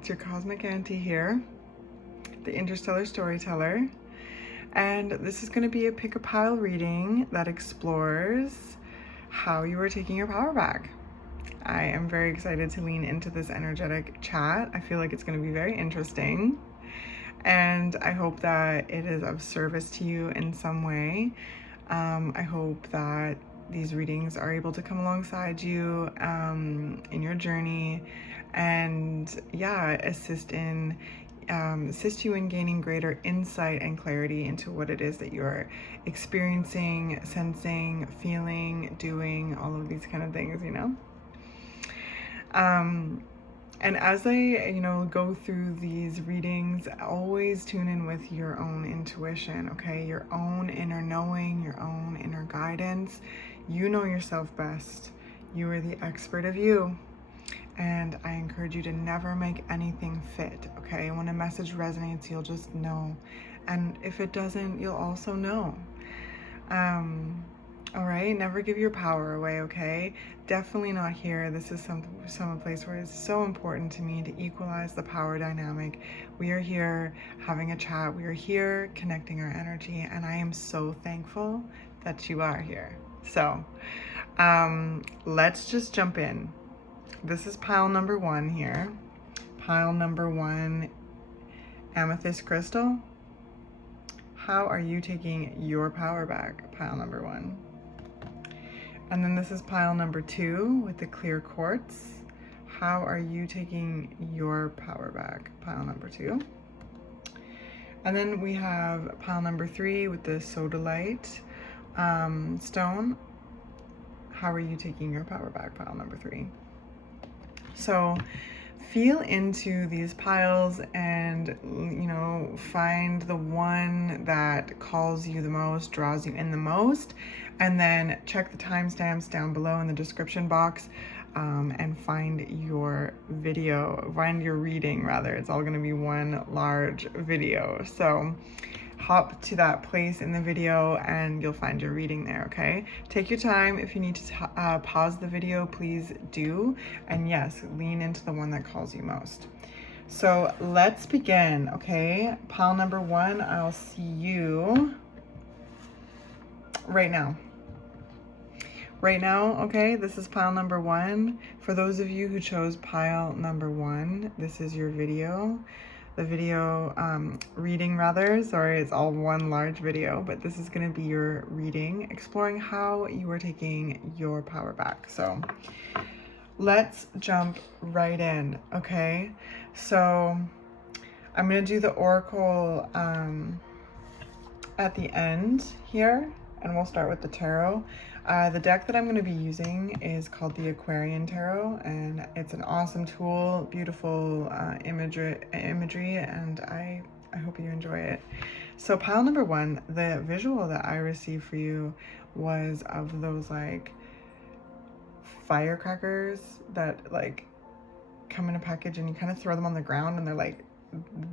It's your Cosmic Auntie here, the interstellar storyteller, and this is going to be a pick a pile reading that explores how you are taking your power back. I am very excited to lean into this energetic chat. I feel like it's going to be very interesting, and I hope that it is of service to you in some way. I hope that these readings are able to come alongside you in your journey and assist you in gaining greater insight and clarity into what it is that you're experiencing, sensing, feeling, doing, all of these kind of things, you know. And as I, go through these readings, always tune in with your own intuition, okay? Your own inner knowing, your own inner guidance. You know yourself best. You are the expert of you. And I encourage you to never make anything fit, okay? When a message resonates, you'll just know. And if it doesn't, you'll also know. All right, never give your power away, okay? Definitely not here. This is some place where it's so important to me to equalize the power dynamic. We are here having a chat. We are here connecting our energy, and I am so thankful that you are here. So, let's just jump in. This is pile number 1 here. Pile number 1, amethyst crystal. How are you taking your power back? Pile number 1. And then this is pile number 2 with the clear quartz. How are you taking your power back? Pile number 2. And then we have pile number 3 with the sodalite stone. How are you taking your power back? Pile number 3. So feel into these piles and, find the one that calls you the most, draws you in the most, and then check the timestamps down below in the description box and find your reading rather. It's all going to be one large video. So hop to that place in the video and you'll find your reading there, okay? Take your time. If you need to pause the video, please do. And yes, lean into the one that calls you most. So let's begin, okay? Pile number 1, I'll see you right now. Right now, okay, this is pile number 1. For those of you who chose pile number 1, this is your video. The video reading rather, sorry, it's all one large video, but this is going to be your reading exploring how you are taking your power back. So let's jump right in, okay? So I'm going to do the oracle at the end here, and we'll start with the tarot. The deck that I'm going to be using is called the Aquarian Tarot, and it's an awesome tool, beautiful imagery, and I hope you enjoy it. So pile number 1, the visual that I received for you was of those like firecrackers that like come in a package and you kind of throw them on the ground and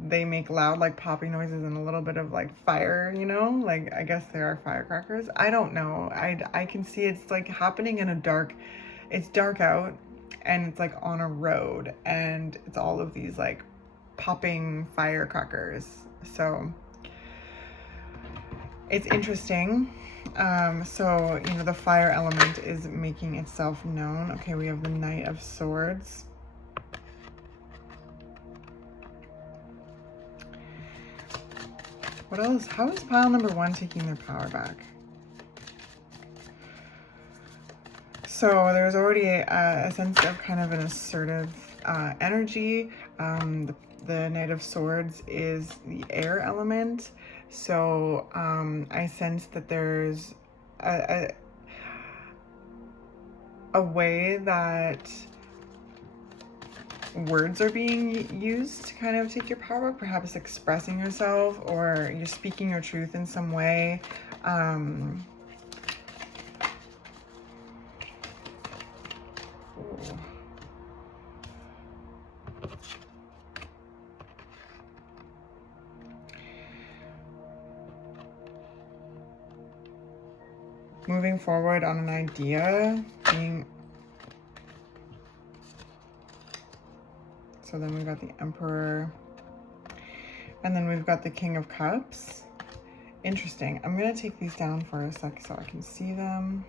they make loud like popping noises and a little bit of like fire, like I guess they are firecrackers. I don't know. I can see it's like happening in it's dark out and it's like on a road and it's all of these like popping firecrackers. So it's interesting. So, the fire element is making itself known. Okay, we have the Knight of Swords. What else? How is pile number 1 taking their power back? So there's already a sense of kind of an assertive energy. The Knight of Swords is the air element. So I sense that there's a way that words are being used to kind of take your power, perhaps expressing yourself or you're speaking your truth in some way. Moving forward on an idea, being So then we've got the Emperor, and then we've got the King of Cups. Interesting. I'm going to take these down for a sec so I can see them.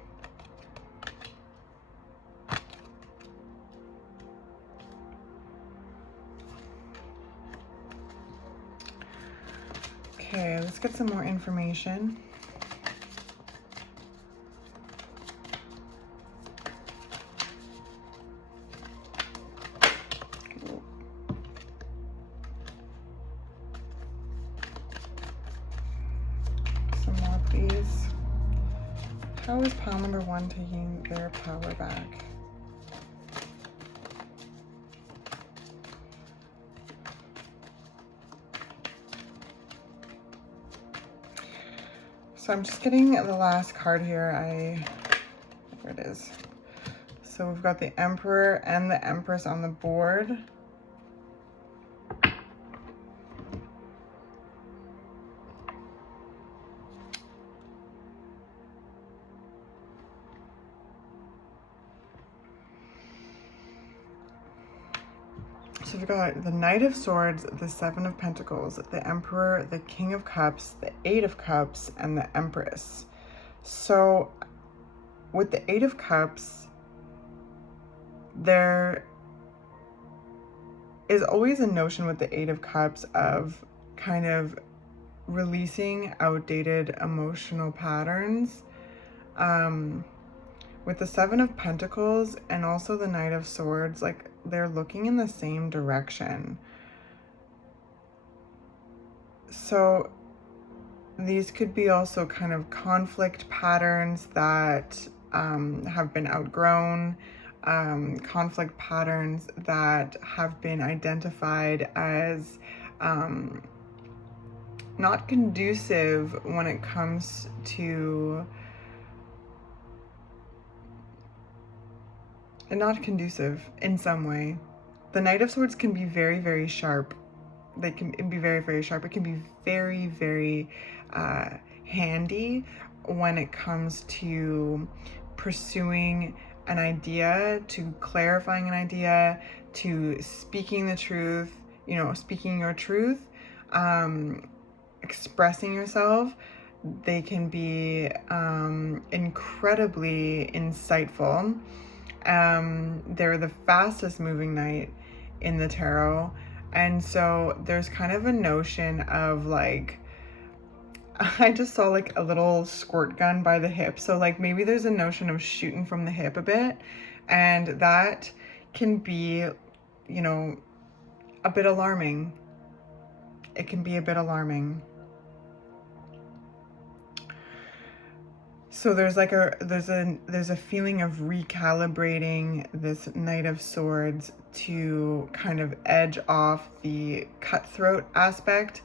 Okay, let's get some more information. Some more, please. How is pile number 1 taking their power back? So I'm just getting the last card here. Here it is. So we've got the Emperor and the Empress on the board. So we've got the Knight of Swords, the Seven of Pentacles, the Emperor, the King of Cups, the Eight of Cups, and the Empress. So with the Eight of Cups, there is always a notion with the Eight of Cups of kind of releasing outdated emotional patterns. With the Seven of Pentacles and also the Knight of Swords, like they're looking in the same direction. So these could be also kind of conflict patterns that have been outgrown, conflict patterns that have been identified as not conducive when it comes to not conducive in some way. The Knight of Swords can be very, very sharp. They can be very, very sharp. It can be very, very handy when it comes to pursuing an idea, to clarifying an idea, to speaking the truth, you know, speaking your truth, expressing yourself. They can be incredibly insightful. They're the fastest moving knight in the tarot, and so there's kind of a notion of like, I just saw like a little squirt gun by the hip, so like maybe there's a notion of shooting from the hip a bit, and that can be, you know, a bit alarming. It can be a bit alarming. So there's like there's a feeling of recalibrating this Knight of Swords to kind of edge off the cutthroat aspect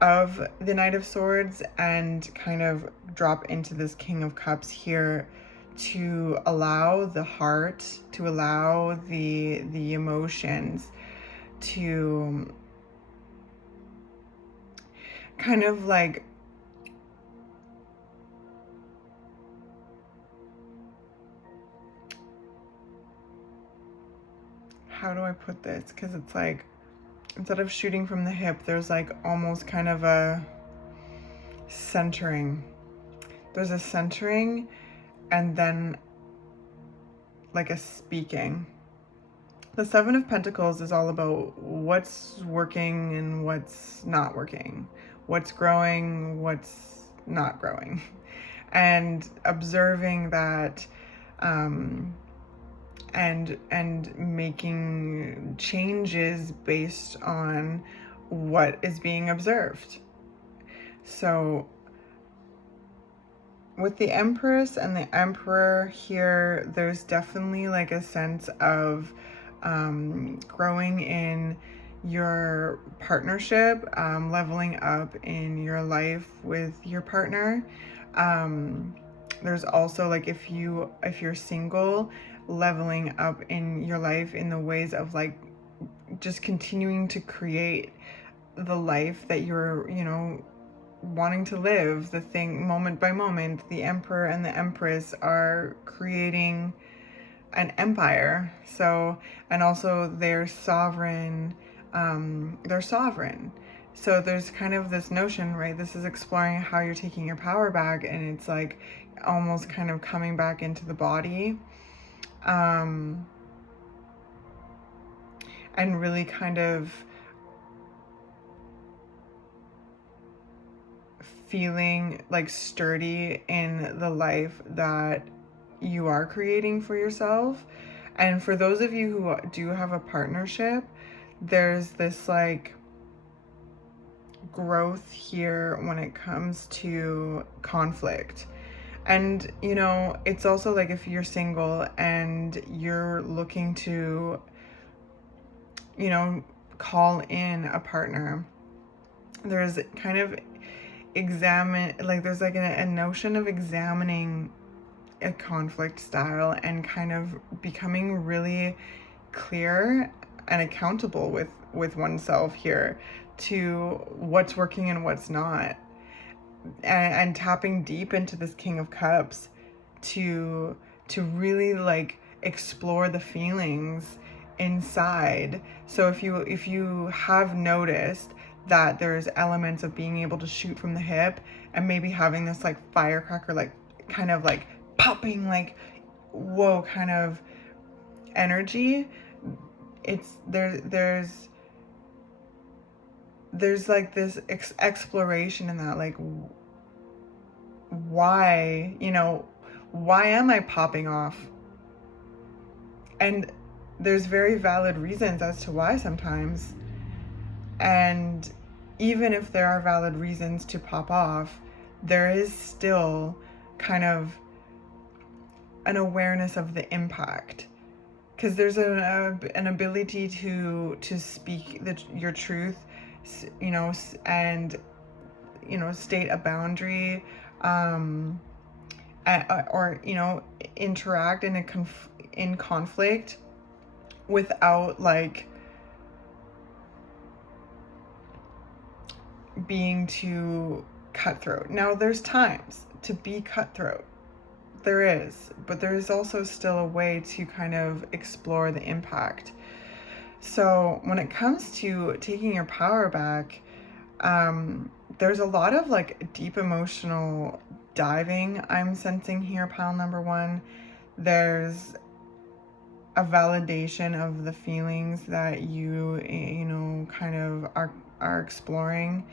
of the Knight of Swords and kind of drop into this King of Cups here to allow the heart, to allow the emotions to kind of like how do I put this? Because it's like, instead of shooting from the hip, there's like almost kind of a centering. There's a centering and then like a speaking. The Seven of Pentacles is all about what's working and what's not working, what's growing, what's not growing, and observing that, and making changes based on what is being observed. So with the Empress and the Emperor here, there's definitely like a sense of growing in your partnership, leveling up in your life with your partner. There's also like if you're single, leveling up in your life in the ways of like just continuing to create the life that you're, you know, wanting to live, the thing moment by moment. The Emperor and the Empress are creating an empire. So, and also they're sovereign. They're sovereign. So there's kind of this notion, right? This is exploring how you're taking your power back, and it's like almost kind of coming back into the body. And really kind of feeling like sturdy in the life that you are creating for yourself. And for those of you who do have a partnership, there's this like growth here when it comes to conflict. And you know, it's also like if you're single and you're looking to, you know, call in a partner, there's kind of there's like a notion of examining a conflict style and kind of becoming really clear and accountable with oneself here to what's working and what's not, and tapping deep into this King of Cups to really like explore the feelings inside. So if you have noticed that there's elements of being able to shoot from the hip and maybe having this like firecracker, like kind of like popping, like whoa kind of energy, it's there's like this exploration in that, like why, you know, why am I popping off? And there's very valid reasons as to why sometimes. And even if there are valid reasons to pop off, there is still kind of an awareness of the impact, because there's an ability to speak your truth, you know, and you know, state a boundary, or you know, interact in conflict without like being too cutthroat. Now there's times to be cutthroat, there is, but there is also still a way to kind of explore the impact. So when it comes to taking your power back, there's a lot of like deep emotional diving I'm sensing here, pile number one. There's a validation of the feelings that you know, kind of are exploring,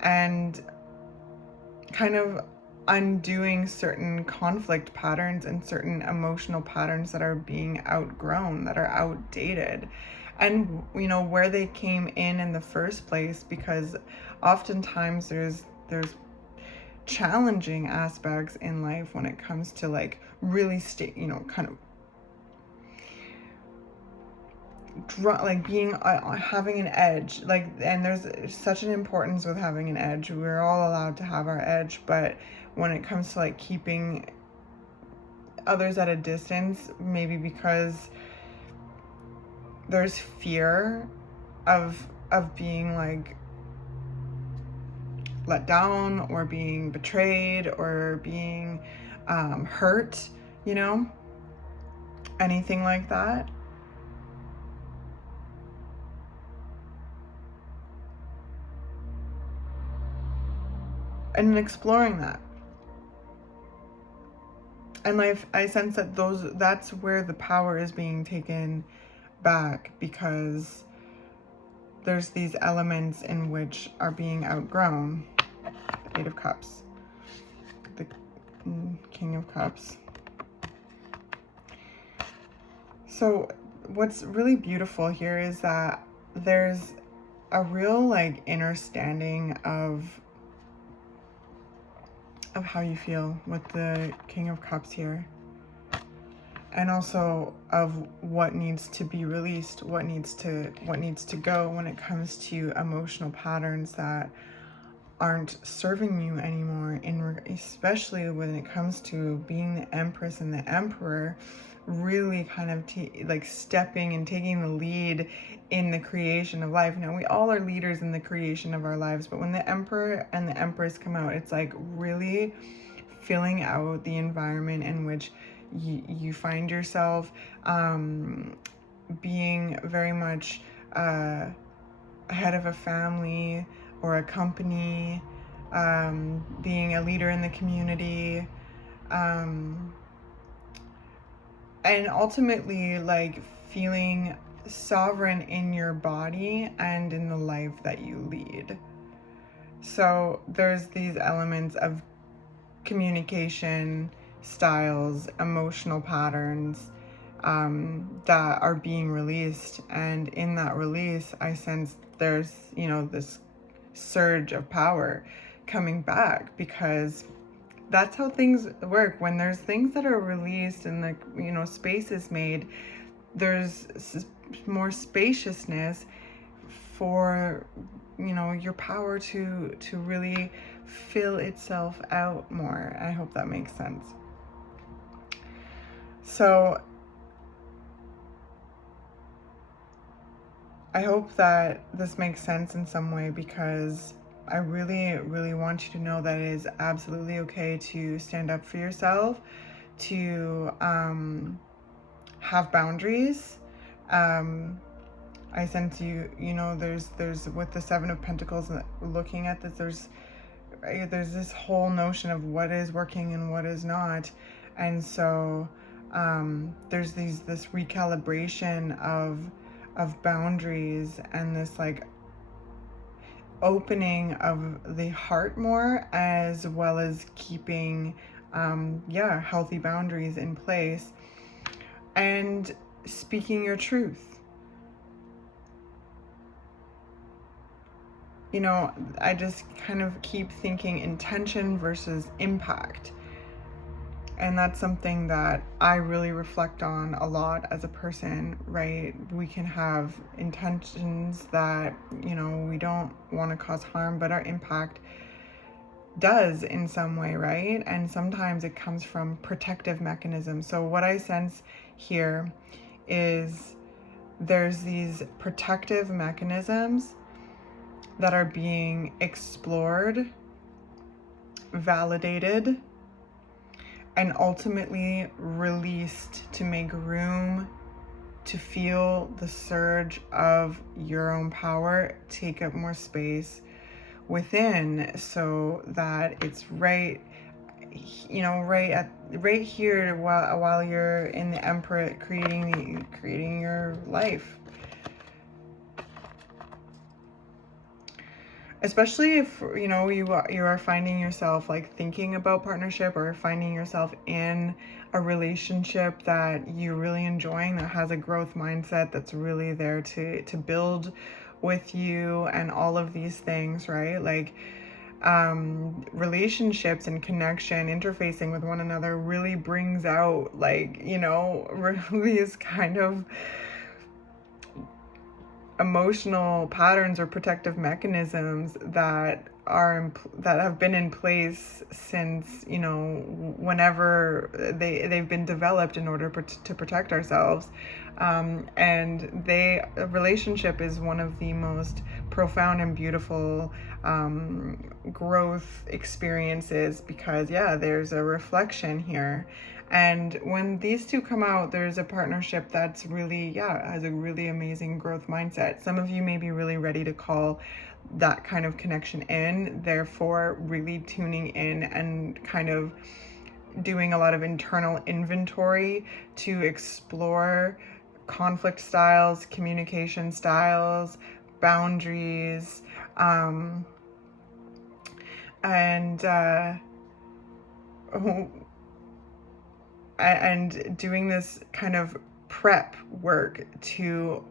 and kind of undoing certain conflict patterns and certain emotional patterns that are being outgrown, that are outdated, and you know, where they came in the first place, because oftentimes there's challenging aspects in life when it comes to like really you know, kind of like being having an edge, like, and there's such an importance with having an edge. We're all allowed to have our edge, but when it comes to like keeping others at a distance, maybe because there's fear of being like let down or being betrayed or being hurt, you know, anything like that. And exploring that. And I sense that that's where the power is being taken back, because there's these elements in which are being outgrown. The Eight of Cups, the King of Cups. So what's really beautiful here is that there's a real like inner standing of how you feel with the King of Cups here, and also of what needs to be released, what needs to go when it comes to emotional patterns that aren't serving you anymore, especially when it comes to being the Empress and the Emperor, really kind of like stepping and taking the lead in the creation of life. Now, we all are leaders in the creation of our lives, but when the Emperor and the Empress come out, it's like really filling out the environment in which you find yourself being very much head of a family or a company, being a leader in the community, and ultimately like feeling sovereign in your body and in the life that you lead. So there's these elements of communication styles, emotional patterns that are being released, and in that release I sense there's, you know, this surge of power coming back, because that's how things work. When there's things that are released and, like, you know, space is made, there's more spaciousness for, you know, your power to really fill itself out more. I hope that makes sense. So I hope that this makes sense in some way, because I really, really want you to know that it is absolutely okay to stand up for yourself, to have boundaries. I sense you know, there's with the Seven of Pentacles, looking at this, there's this whole notion of what is working and what is not. And so there's this recalibration of boundaries, and this like opening of the heart more, as well as keeping healthy boundaries in place and speaking your truth. You know, I just kind of keep thinking intention versus impact. And that's something that I really reflect on a lot as a person, right? We can have intentions that, you know, we don't want to cause harm, but our impact does in some way, right? And sometimes it comes from protective mechanisms. So what I sense here is there's these protective mechanisms that are being explored, validated, and ultimately released to make room to feel the surge of your own power take up more space within, so that it's right, you know, right here while you're in the Emperor, creating your life. Especially if, you know, you are finding yourself like thinking about partnership, or finding yourself in a relationship that you're really enjoying, that has a growth mindset, that's really there to build with you, and all of these things, right? Like relationships and connection, interfacing with one another really brings out, like, you know, these kind of emotional patterns or protective mechanisms that have been in place since, you know, whenever they've been developed in order to protect ourselves. And a relationship is one of the most profound and beautiful growth experiences, because there's a reflection here. And when these two come out, there's a partnership that's really, has a really amazing growth mindset. Some of you may be really ready to call that kind of connection in, therefore really tuning in and kind of doing a lot of internal inventory to explore conflict styles, communication styles, boundaries, and doing this kind of prep work to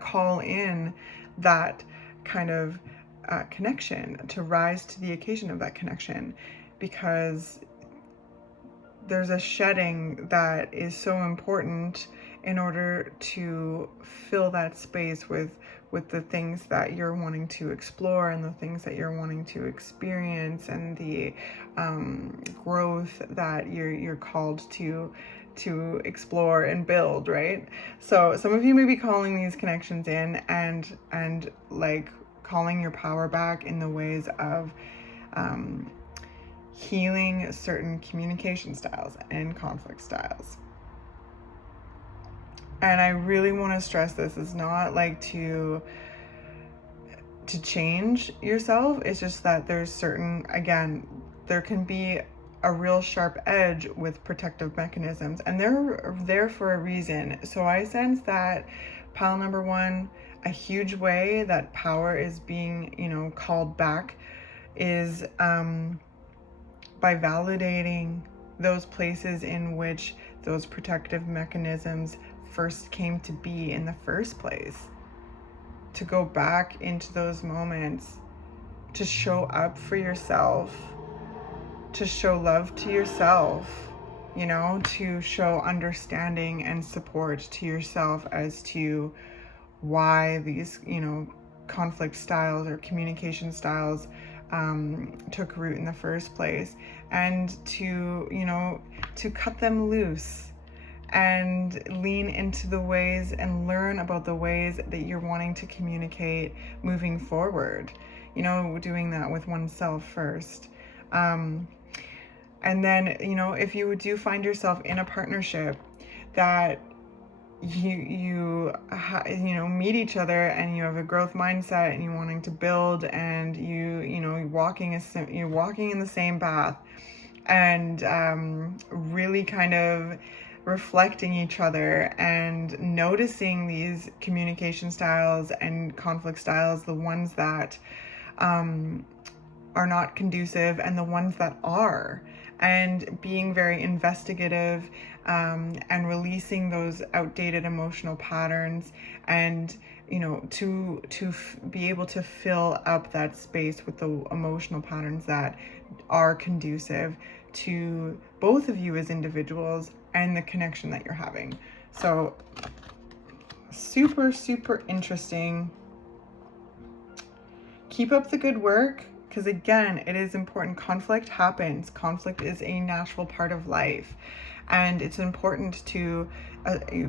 call in that kind of connection, to rise to the occasion of that connection, because there's a shedding that is so important in order to fill that space with the things that you're wanting to explore, and the things that you're wanting to experience, and the growth that you're called to explore and build, right? So some of you may be calling these connections in, and like calling your power back in the ways of healing certain communication styles and conflict styles. And I really want to stress this. It's not like to change yourself. It's just that there's certain, again, there can be a real sharp edge with protective mechanisms, and they're there for a reason. So I sense that pile number one, a huge way that power is being, called back is by validating those places in which those protective mechanisms first came to be in the first place. To go back into those moments, to show up for yourself, to show love to yourself, to show understanding and support to yourself as to why these, conflict styles or communication styles took root in the first place, and to cut them loose and lean into the ways and learn about the ways that you're wanting to communicate moving forward, doing that with oneself first. And then, if you do find yourself in a partnership that you meet each other and you have a growth mindset and you're wanting to build, and you're walking in the same path, and really kind of reflecting each other and noticing these communication styles and conflict styles, the ones that are not conducive and the ones that are, and being very investigative, and releasing those outdated emotional patterns, and to be able to fill up that space with the emotional patterns that are conducive to both of you as individuals and the connection that you're having. So super, super interesting. Keep up the good work, because again, it is important. Conflict happens. Conflict is a natural part of life. And it's important to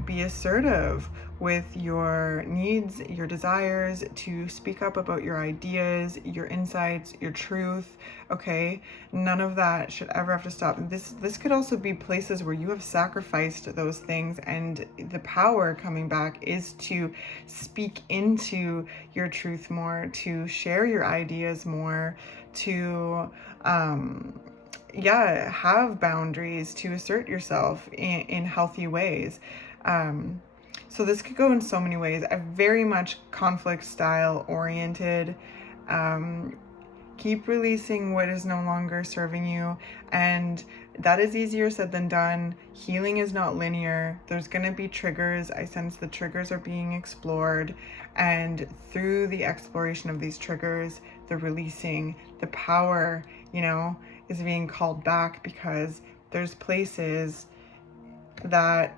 be assertive with your needs, your desires, to speak up about your ideas, your insights, your truth, okay? None of that should ever have to stop. This could also be places where you have sacrificed those things, and the power coming back is to speak into your truth more, to share your ideas more, to have boundaries, to assert yourself in healthy ways. So this could go in so many ways. I'm very much conflict style oriented. Keep releasing what is no longer serving you, and that is easier said than done. Healing is not linear. There's going to be triggers. I sense the triggers are being explored, and through the exploration of these triggers, the releasing, the power, is being called back, because there's places that,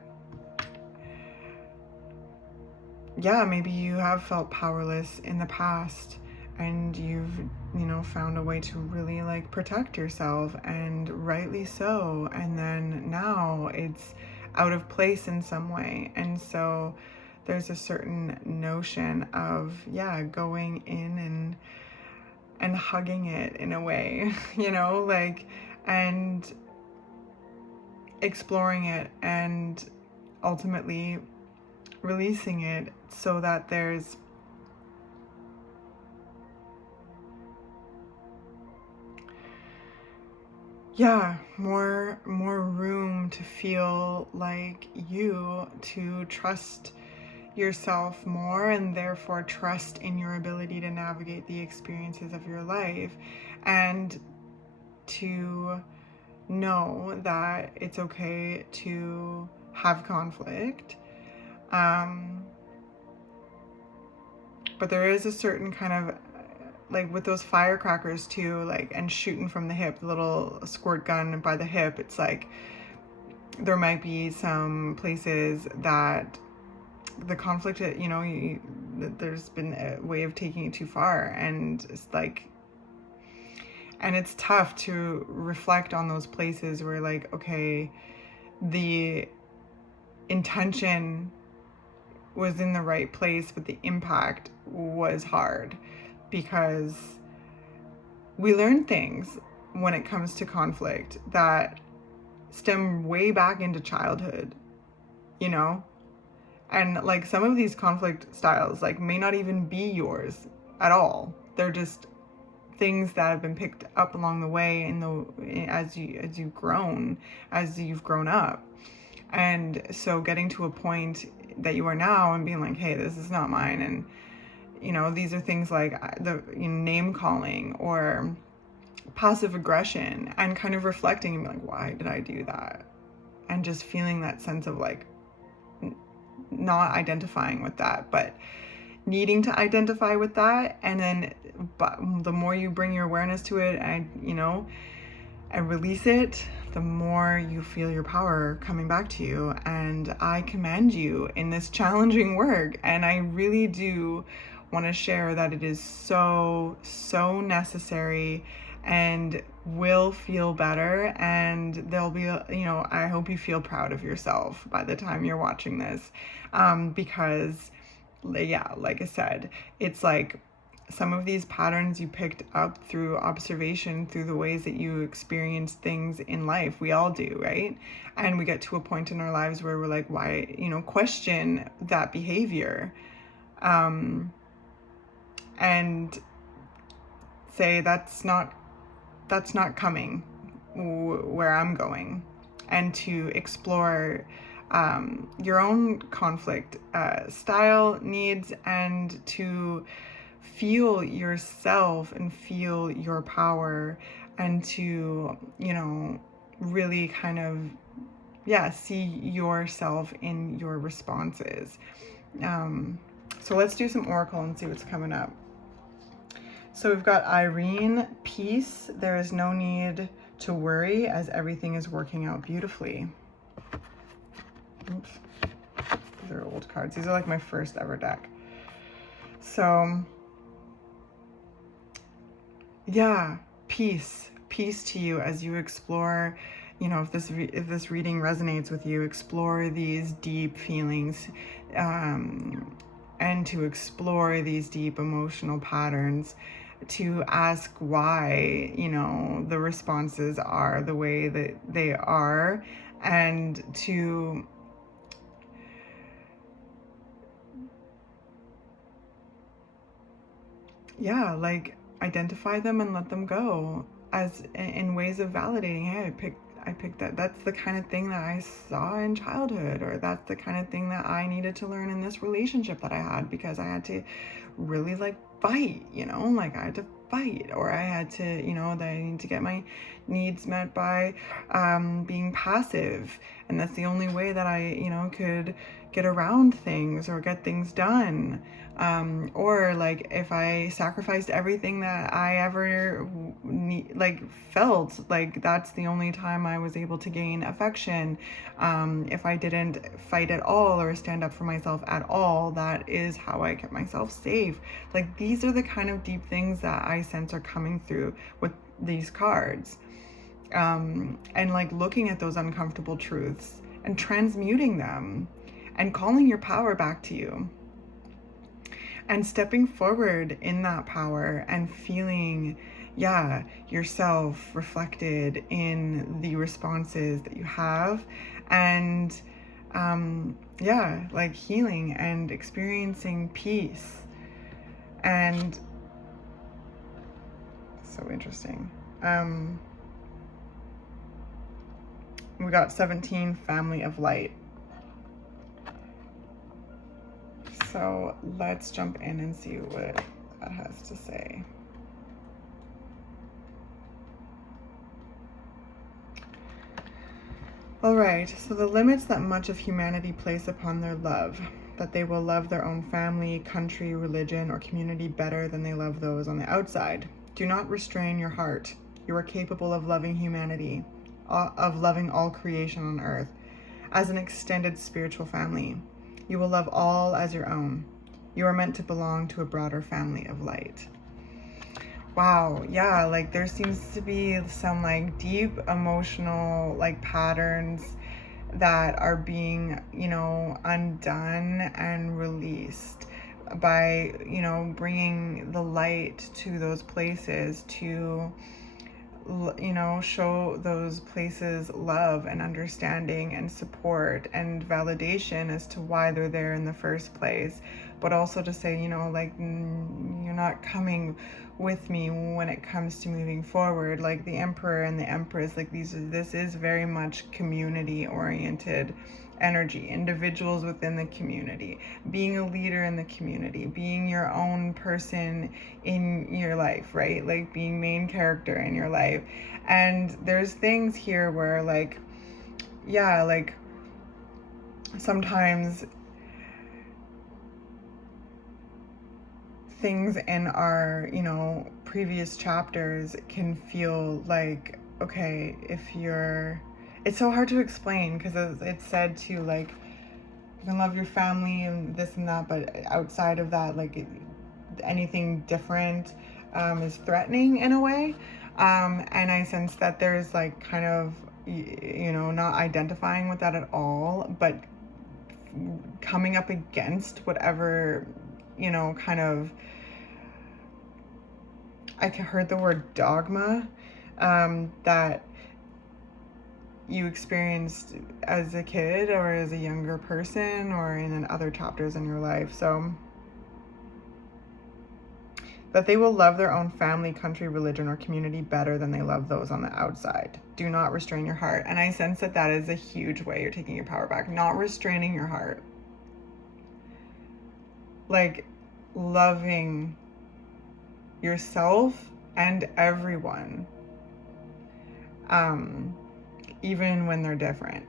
maybe you have felt powerless in the past, and you've, found a way to really protect yourself, and rightly so. And then now it's out of place in some way. And so there's a certain notion of, going in and hugging it in a way, and exploring it, and ultimately releasing it, so that there's more room to feel like you, to trust yourself more, and therefore trust in your ability to navigate the experiences of your life, and to know that it's okay to have conflict. But there is a certain kind of, with those firecrackers too, and shooting from the hip, the little squirt gun by the hip, it's there might be some places that the conflict, there's been a way of taking it too far, and it's and it's tough to reflect on those places where okay, the intention was in the right place, but the impact was hard, because we learn things when it comes to conflict that stem way back into childhood, you know? And like some of these conflict styles like may not even be yours at all. They're just things that have been picked up along the way as you've grown up. And so getting to a point that you are now and being like, hey, this is not mine. And these are things like the name calling or passive aggression, and kind of reflecting and being like, why did I do that? And just feeling that sense of like not identifying with that, but needing to identify with that. And then but the more you bring your awareness to it and release it, the more you feel your power coming back to you. And I commend you in this challenging work, and I really do want to share that it is so necessary and will feel better. And there'll be I hope you feel proud of yourself by the time you're watching this, because yeah, like I said, it's like some of these patterns you picked up through observation, through the ways that you experience things in life. We all do, right? And we get to a point in our lives where we're like, why, question that behavior, and say that's not coming where I'm going, and to explore your own conflict style, needs, and to feel yourself and feel your power, and to really kind of see yourself in your responses. So let's do some oracle and see what's coming up. So we've got Irene, peace. There is no need to worry as everything is working out beautifully. Oops. These are old cards. These are like my first ever deck. So yeah, peace to you as you explore, if this reading resonates with you, explore these deep feelings, and to explore these deep emotional patterns, to ask why, the responses are the way that they are, and to identify them and let them go as in ways of validating, hey, I picked that. That's the kind of thing that I saw in childhood, or that's the kind of thing that I needed to learn in this relationship that I had, because I had to really fight, I had to fight, or I had to, that I need to get my needs met by being passive. And that's the only way that I, could get around things or get things done. Or if I sacrificed everything that I ever felt, that's the only time I was able to gain affection. If I didn't fight at all or stand up for myself at all, that is how I kept myself safe. These are the kind of deep things that I sense are coming through with these cards. And looking at those uncomfortable truths and transmuting them and calling your power back to you, and stepping forward in that power and feeling yourself reflected in the responses that you have, and healing and experiencing peace. And so interesting. We got 17, family of light. So let's jump in and see what that has to say. All right, so the limits that much of humanity place upon their love, that they will love their own family, country, religion, or community better than they love those on the outside. Do not restrain your heart. You are capable of loving humanity, of loving all creation on earth as an extended spiritual family. You will love all as your own. You are meant to belong to a broader family of light. Wow, yeah, there seems to be some deep emotional patterns that are being, undone and released by, bringing the light to those places, to you know, show those places love and understanding and support and validation as to why they're there in the first place. But also to say, you know, like, you're not coming with me when it comes to moving forward. Like the Emperor and the Empress, like this is very much community oriented energy, individuals within the community, being a leader in the community, being your own person in your life, right? Like being main character in your life. And there's things here where, like, yeah, like sometimes things in our, you know, previous chapters can feel like, okay, if you're, it's so hard to explain because it's said to, like, you can love your family and this and that, but outside of that, like, anything different is threatening in a way. And I sense that there's like kind of, you know, not identifying with that at all, but coming up against whatever, you know, kind of, I heard the word dogma that you experienced as a kid or as a younger person or in other chapters in your life. So that they will love their own family, country, religion, or community better than they love those on the outside. Do not restrain your heart. And I sense that that is a huge way you're taking your power back. Not restraining your heart. Like loving yourself and everyone. Even when they're different.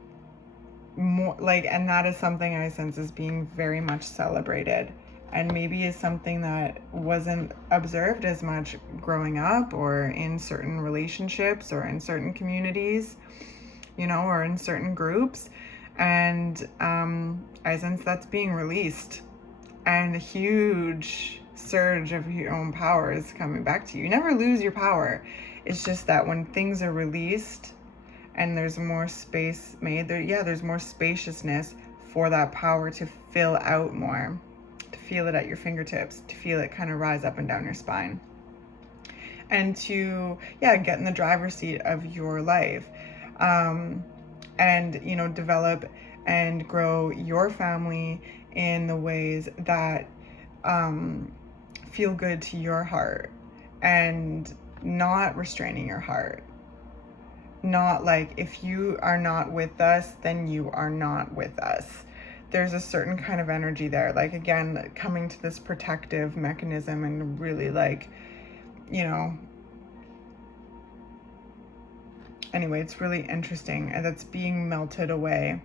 More like, and that is something I sense is being very much celebrated. And maybe is something that wasn't observed as much growing up or in certain relationships or in certain communities, you know, or in certain groups. And I sense that's being released. And a huge surge of your own power is coming back to you. You never lose your power. It's just that when things are released and there's more space made, there's more spaciousness for that power to fill out more. Feel it at your fingertips, to feel it kind of rise up and down your spine, and to get in the driver's seat of your life, and you know, develop and grow your family in the ways that feel good to your heart, and not restraining your heart. Not like, if you are not with us, then you are not with us. There's a certain kind of energy there, like, again, coming to this protective mechanism and really, like, you know, anyway, it's really interesting, and that's being melted away.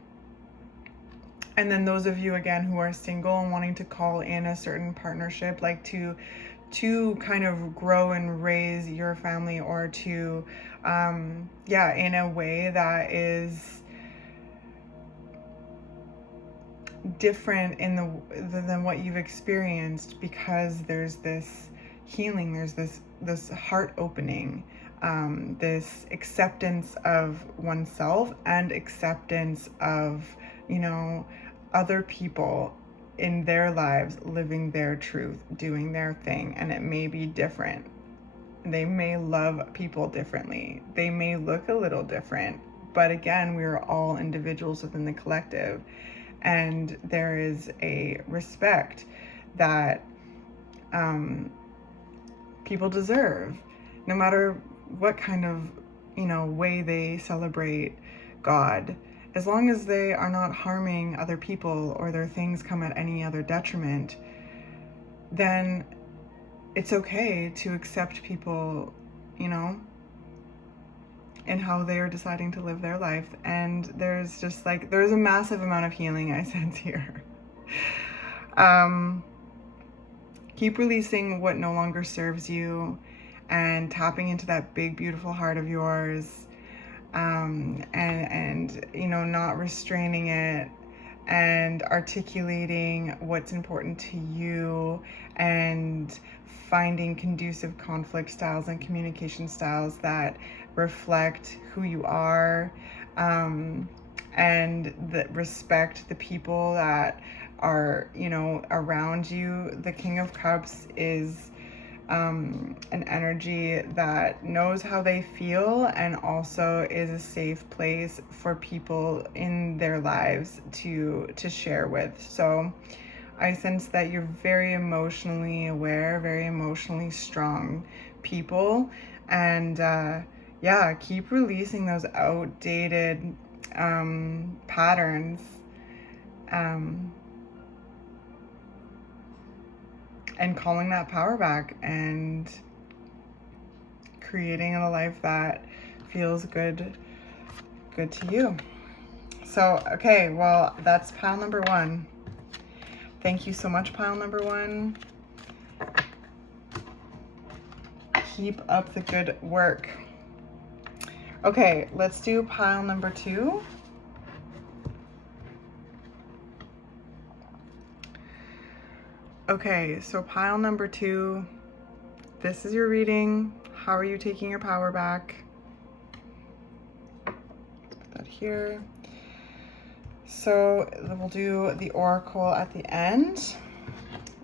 And then those of you, again, who are single and wanting to call in a certain partnership, like to kind of grow and raise your family, or to in a way that is different than what you've experienced, because there's this healing, there's this heart opening, this acceptance of oneself and acceptance of, you know, other people in their lives living their truth, doing their thing. And it may be different. They may love people differently. They may look a little different. But again, we are all individuals within the collective. And there is a respect that people deserve, no matter what kind of, you know, way they celebrate God. As long as they are not harming other people or their things come at any other detriment, then it's okay to accept people, you know, and how they are deciding to live their life. And there's just like, there's a massive amount of healing I sense here. Keep releasing what no longer serves you and tapping into that big, beautiful heart of yours. And you know, not restraining it, and articulating what's important to you, and finding conducive conflict styles and communication styles that reflect who you are, and that respect the people that are, you know, around you. The King of Cups is an energy that knows how they feel and also is a safe place for people in their lives to share with. So I sense that you're very emotionally aware, very emotionally strong people, and yeah, keep releasing those outdated patterns, and calling that power back and creating a life that feels good to you. So, okay, well, that's pile number 1. Thank you so much, pile number 1. Keep up the good work. Okay, let's do pile number 2. Okay, so pile number 2, this is your reading. How are you taking your power back? Let's put that here. So we'll do the oracle at the end.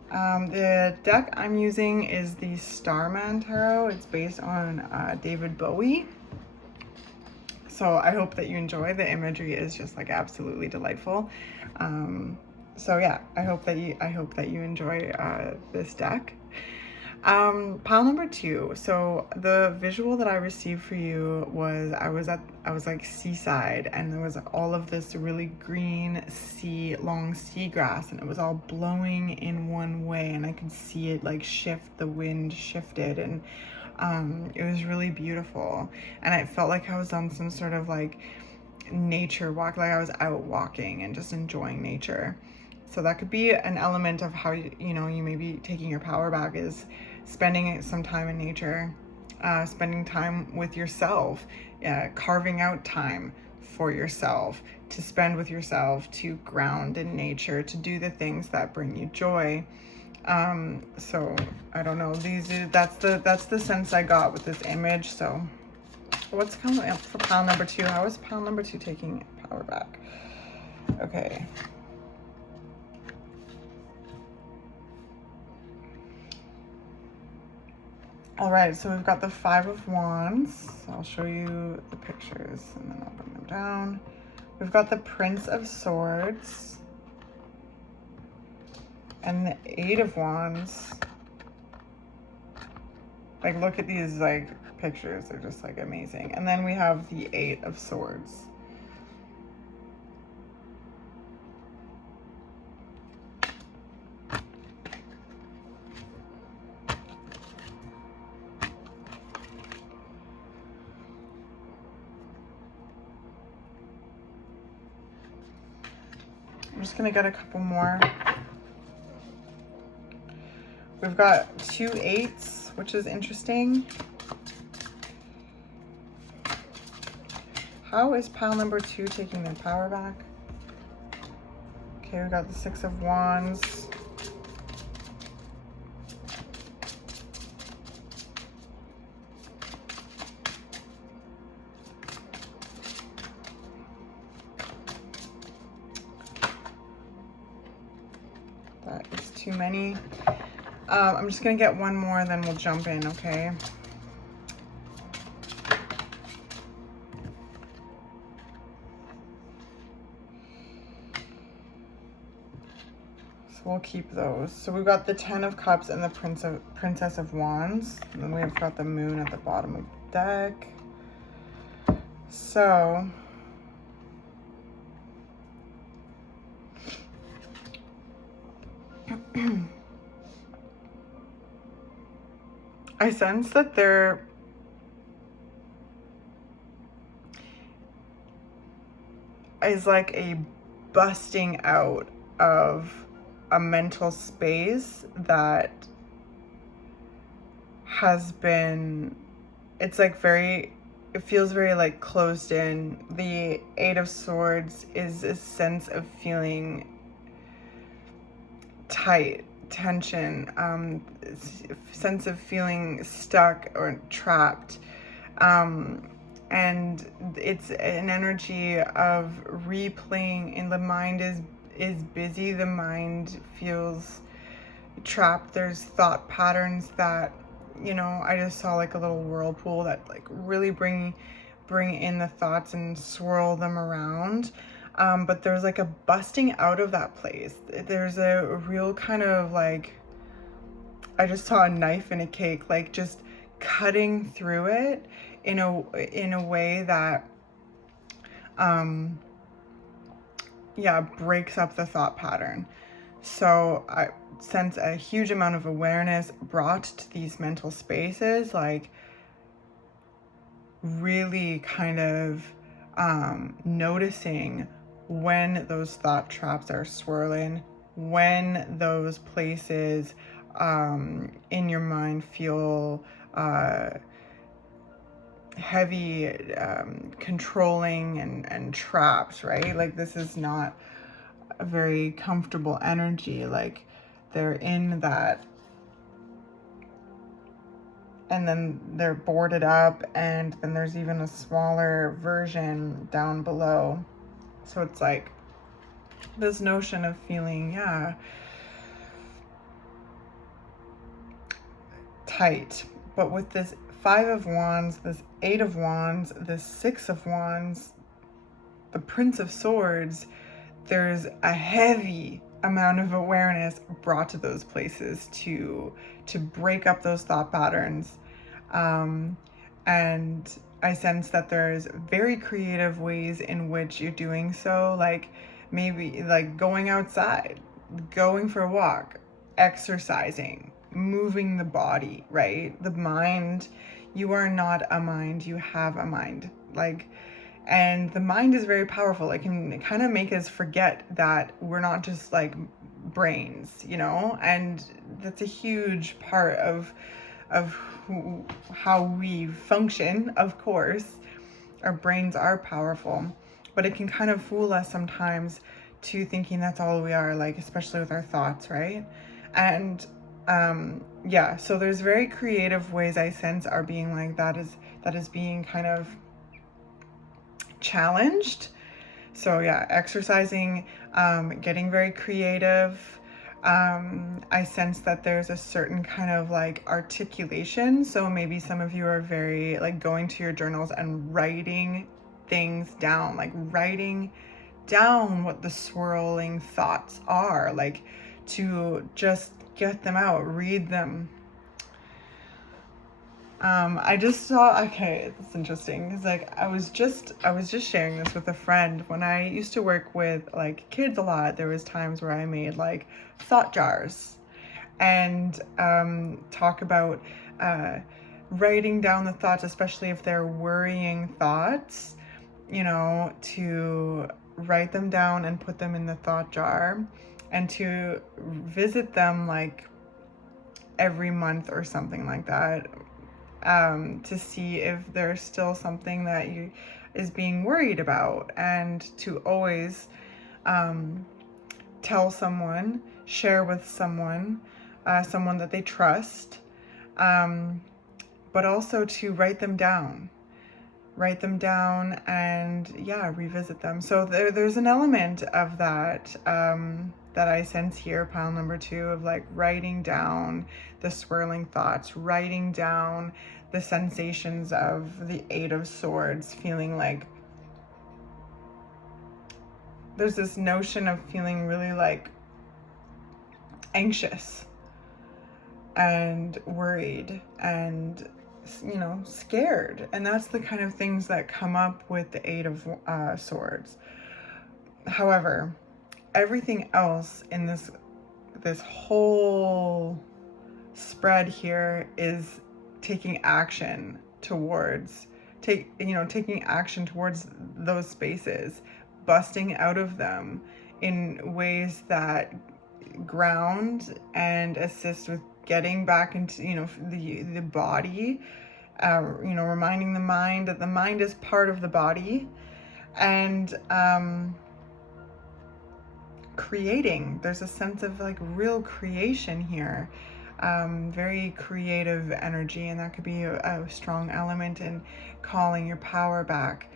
The deck I'm using is the Starman Tarot. It's based on David Bowie. So I hope that you enjoy. The imagery is just like absolutely delightful. So yeah, I hope that you enjoy this deck. Pile number 2. So the visual that I received for you was I was like seaside, and there was all of this really green long seagrass, and it was all blowing in one way, and I could see it like shift. The wind shifted, and it was really beautiful, and I felt like I was on some sort of like nature walk, like I was out walking and just enjoying nature. So that could be an element of how you may be taking your power back, is spending some time in nature, spending time with yourself, carving out time for yourself, to spend with yourself, to ground in nature, to do the things that bring you joy. So I don't know, that's the sense I got with this image. So what's coming up for pile number 2? How is pile number 2 taking power back? Okay. All right, so we've got the 5 of Wands. I'll show you the pictures and then I'll bring them down. We've got the Prince of Swords and the 8 of Wands. Like, look at these like pictures, they're just like amazing. And then we have the 8 of Swords. I'm just gonna get a couple more. We've got 2 8s, which is interesting. How is pile number 2 taking their power back? Okay, we got the 6 of Wands. That is too many. I'm just gonna get one more and then we'll jump in, okay? So we'll keep those. So we've got the 10 of Cups and the Princess of Wands. And then we've got the Moon at the bottom of the deck. So I sense that there is like a busting out of a mental space that has been, it's like it feels very like closed in. The 8 of Swords is a sense of feeling tight, tension, sense of feeling stuck or trapped, and it's an energy of replaying, and the mind is busy, the mind feels trapped. There's thought patterns that you know, I just saw like a little whirlpool that like really bring in the thoughts and swirl them around. But there's like a busting out of that place. There's a real kind of like, I just saw a knife in a cake, like just cutting through it in a way that yeah, breaks up the thought pattern. So I sense a huge amount of awareness brought to these mental spaces, like really kind of noticing when those thought traps are swirling, when those places in your mind feel heavy, controlling and trapped, right? Like this is not a very comfortable energy. Like they're in that, and then they're boarded up, and then there's even a smaller version down below. So it's like this notion of feeling, yeah, tight. But with this 5 of Wands, this 8 of Wands, this 6 of Wands, the Prince of Swords, there's a heavy amount of awareness brought to those places to break up those thought patterns. And I sense that there's very creative ways in which you're doing so, like maybe like going outside, going for a walk, exercising, moving the body, right? The mind, you are not a mind, you have a mind. Like, and the mind is very powerful. It can kind of make us forget that we're not just like brains, you know? And that's a huge part of how we function. Of course, our brains are powerful, but it can kind of fool us sometimes to thinking that's all we are, like especially with our thoughts, right? And yeah, so there's very creative ways I sense are being like that is being kind of challenged. So yeah, exercising, getting very creative. I sense that there's a certain kind of like articulation. So maybe some of you are very like going to your journals and writing things down, like writing down what the swirling thoughts are, like to just get them out, read them. I just saw, okay, it's interesting because like I was just sharing this with a friend. When I used to work with like kids a lot, there was times where I made like thought jars and talk about writing down the thoughts, especially if they're worrying thoughts, you know, to write them down and put them in the thought jar and to visit them like every month or something like that. To see if there's still something that you is being worried about, and to always tell someone, share with someone, someone that they trust, but also to write them down and yeah, revisit them. So there's an element of that that I sense here, pile number 2, of like writing down the swirling thoughts, writing down the sensations of the 8 of Swords, feeling like there's this notion of feeling really like anxious and worried and, you know, scared. And that's the kind of things that come up with the 8 of Swords. However, everything else in this whole spread here is taking action towards taking action towards those spaces, busting out of them in ways that ground and assist with getting back into, you know, the body, you know, reminding the mind that the mind is part of the body, and creating. There's a sense of like real creation here, very creative energy, and that could be a strong element in calling your power back.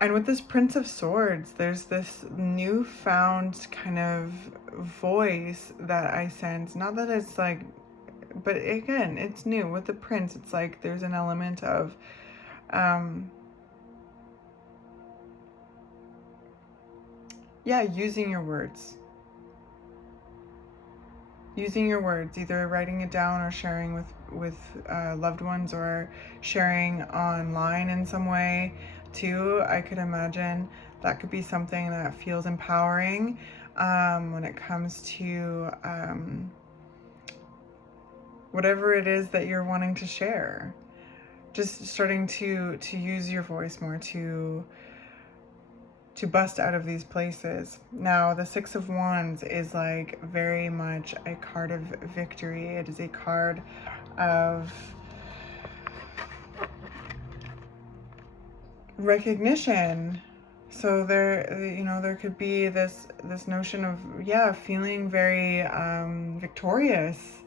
And with this Prince of Swords, there's this newfound kind of voice that I sense. Not that it's like, but again, it's new. With the Prince, it's like there's an element of yeah, using your words. Using your words, either writing it down or sharing with loved ones, or sharing online in some way too. I could imagine that could be something that feels empowering when it comes to whatever it is that you're wanting to share. Just starting to use your voice more to bust out of these places. Now, the Six of Wands is like very much a card of victory. It is a card of recognition. So there, you know, there could be this notion of, yeah, feeling very victorious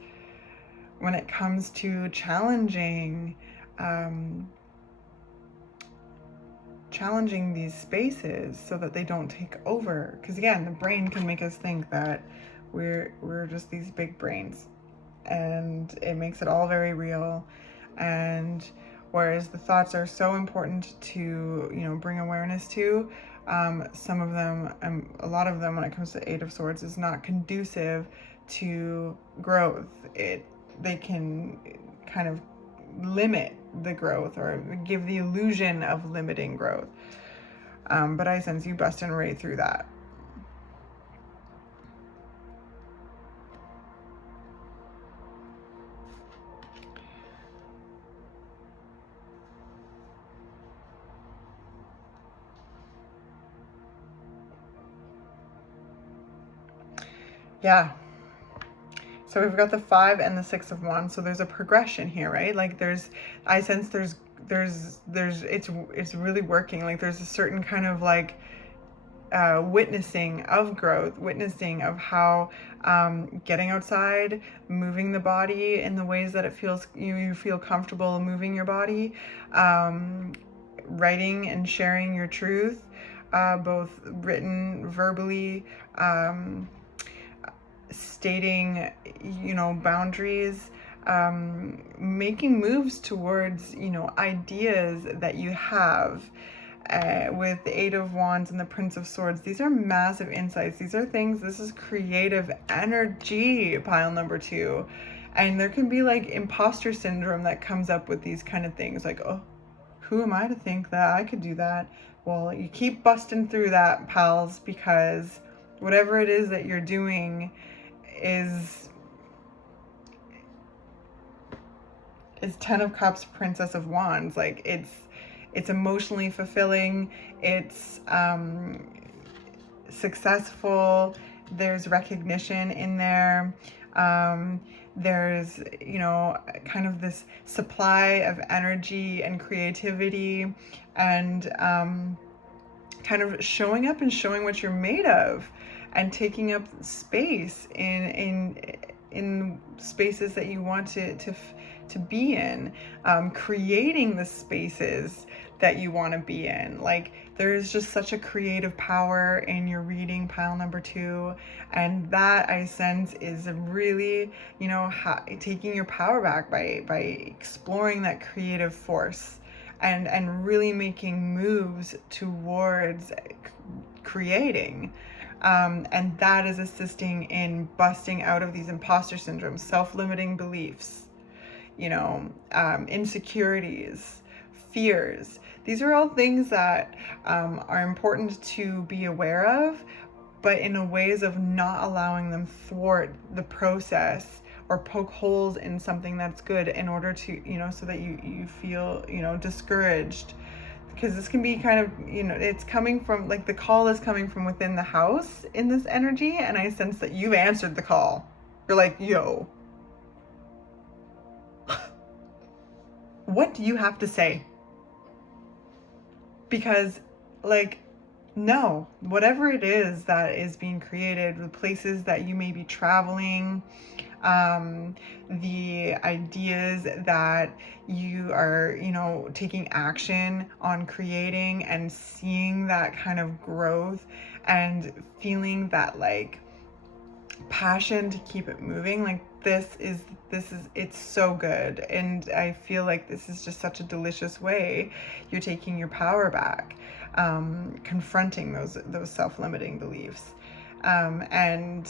when it comes to challenging these spaces so that they don't take over. Because again, the brain can make us think that we're just these big brains, and it makes it all very real. And whereas the thoughts are so important to, you know, bring awareness to, some of them, a lot of them when it comes to Eight of Swords, is not conducive to growth. They can kind of limit the growth or give the illusion of limiting growth. But I sense you busting right through that. Yeah. So we've got the 5 and the 6 of Wands. So there's a progression here, right? Like I sense it's really working. Like there's a certain kind of like witnessing of growth, witnessing of how getting outside, moving the body in the ways that it feels, you feel comfortable moving your body, writing and sharing your truth, both written, verbally, stating, you know, boundaries, making moves towards, you know, ideas that you have. With the Eight of Wands and the Prince of Swords, these are massive insights. These are things, this is creative energy, pile number 2. And there can be like imposter syndrome that comes up with these kind of things, like, oh, who am I to think that I could do that? Well, you keep busting through that, pals, because whatever it is that you're doing is Ten of Cups, Princess of Wands. Like it's emotionally fulfilling, it's successful, there's recognition in there, there's, you know, kind of this supply of energy and creativity, and kind of showing up and showing what you're made of, and taking up space in spaces that you want to be in, creating the spaces that you want to be in. Like there's just such a creative power in your reading, pile number 2, and that I sense is really, you know, taking your power back by exploring that creative force and really making moves towards creating. And that is assisting in busting out of these imposter syndromes, self-limiting beliefs, you know, insecurities, fears. These are all things that are important to be aware of, but in a ways of not allowing them thwart the process or poke holes in something that's good, in order to, you know, so that you feel, you know, discouraged. Because this can be kind of, you know, it's coming from, like, the call is coming from within the house in this energy, and I sense that you've answered the call. You're like, yo, what do you have to say? Because, like, no, whatever it is that is being created, the places that you may be traveling, the ideas that you are, taking action on creating and seeing that kind of growth and feeling that like passion to keep it moving. Like this is it's so good, and I feel like this is just such a delicious way you're taking your power back, confronting those self-limiting beliefs, and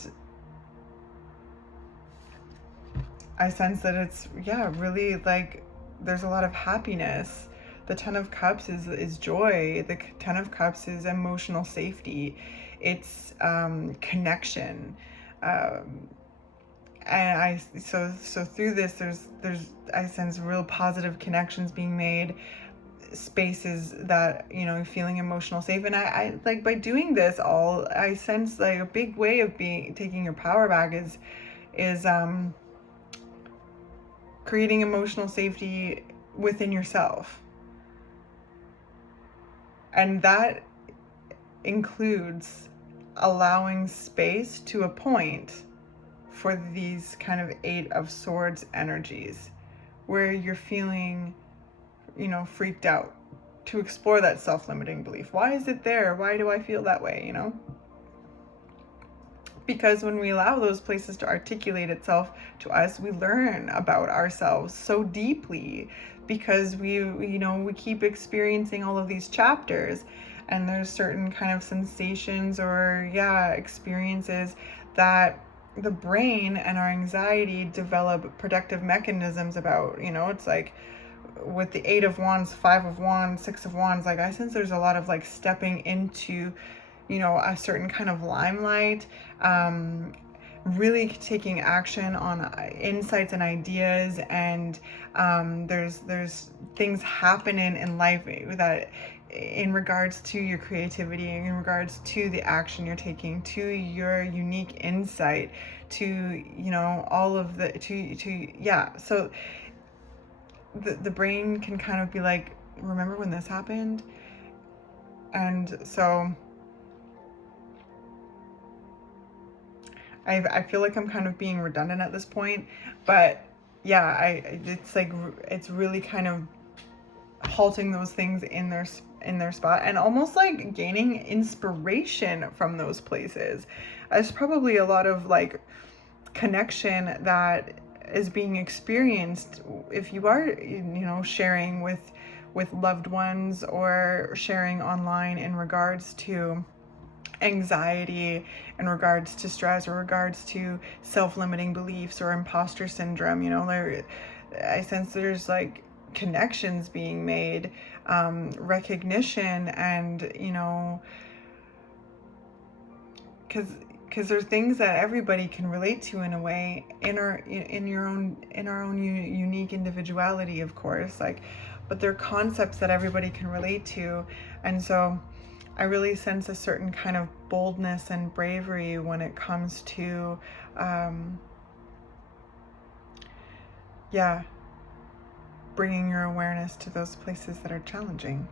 I sense that it's, really like there's a lot of happiness. The Ten of Cups is joy. The Ten of Cups is emotional safety. It's connection. And so through this, there's I sense real positive connections being made, spaces that, feeling emotional safe. And I like, by doing this all, I sense like a big way of taking your power back is creating emotional safety within yourself. And that includes allowing space to a point for these kind of Eight of Swords energies where you're feeling, freaked out, to explore that self-limiting belief. Why is it there? Why do I feel that way, Because when we allow those places to articulate itself to us, we learn about ourselves so deeply, because we keep experiencing all of these chapters, and there's certain kind of sensations or experiences that the brain and our anxiety develop protective mechanisms about. It's like with the Eight of Wands, Five of Wands, Six of Wands, like I sense there's a lot of like stepping into a certain kind of limelight, really taking action on insights and ideas, and there's things happening in life that, in regards to your creativity, in regards to the action you're taking, to your unique insight, to all of the so the brain can kind of be like, remember when this happened? And so I feel like I'm kind of being redundant at this point, but it's like, it's really kind of halting those things in their spot, and almost like gaining inspiration from those places. There's probably a lot of like connection that is being experienced if you are, sharing with loved ones, or sharing online in regards to anxiety, in regards to stress, or regards to self-limiting beliefs or imposter syndrome. I sense there's like connections being made, recognition, and because there's things that everybody can relate to in a way, in our own unique individuality, of course, like, but they're concepts that everybody can relate to. And so I really sense a certain kind of boldness and bravery when it comes to bringing your awareness to those places that are challenging,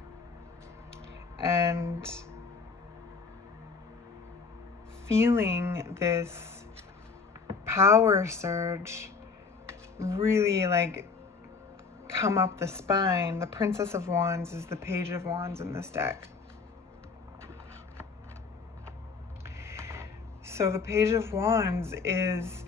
and feeling this power surge really like come up the spine. The Princess of Wands is the Page of Wands in this deck. So the Page of Wands is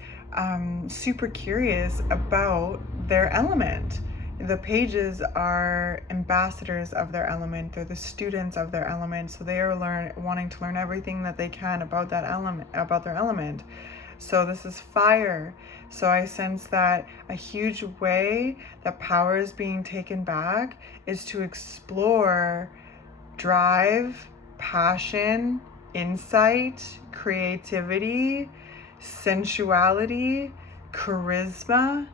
super curious about their element. The pages are ambassadors of their element. They're the students of their element. So they are wanting to learn everything that they can about that element, about their element. So this is fire. So I sense that a huge way that power is being taken back is to explore drive, passion, insight, creativity, sensuality, charisma,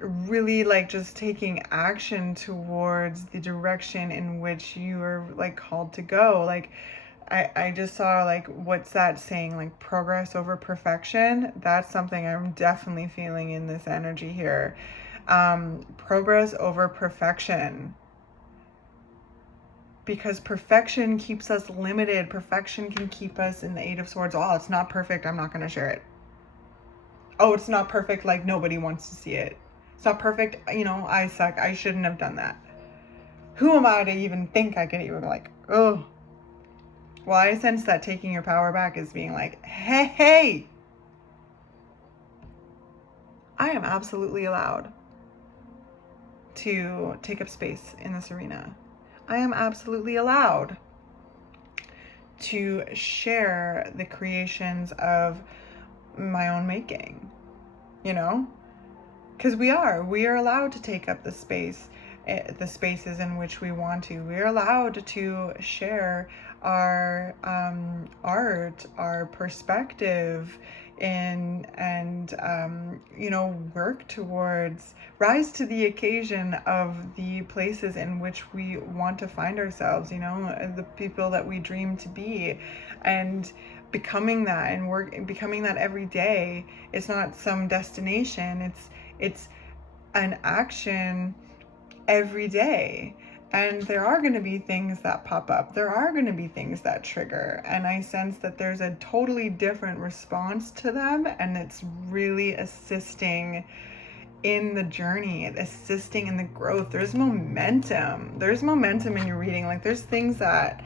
really like just taking action towards the direction in which you are like called to go. Like I just saw, like, what's that saying, like progress over perfection? That's something I'm definitely feeling in this energy here. Progress over perfection. Because perfection keeps us limited. Perfection can keep us in the Eight of Swords. Oh, it's not perfect, I'm not going to share it. oh, it's not perfect, like nobody wants to see it. It's not perfect, you know, I suck, I shouldn't have done that. Who am I to even think I could even, like, oh. Well, I sense that taking your power back is being like, hey, I am absolutely allowed to take up space in this arena. I am absolutely allowed to share the creations of my own making, you know? Because we are allowed to take up the spaces in which we want to. We're allowed to share our art, our perspective, and you know, work towards, rise to the occasion of the places in which we want to find ourselves, you know, the people that we dream to be, and becoming that, and becoming that every day. It's not some destination, it's an action every day. And there are going to be things that pop up. There are going to be things that trigger. And I sense that there's a totally different response to them. And it's really assisting in the journey, assisting in the growth. There's momentum. There's momentum in your reading. Like, there's things that,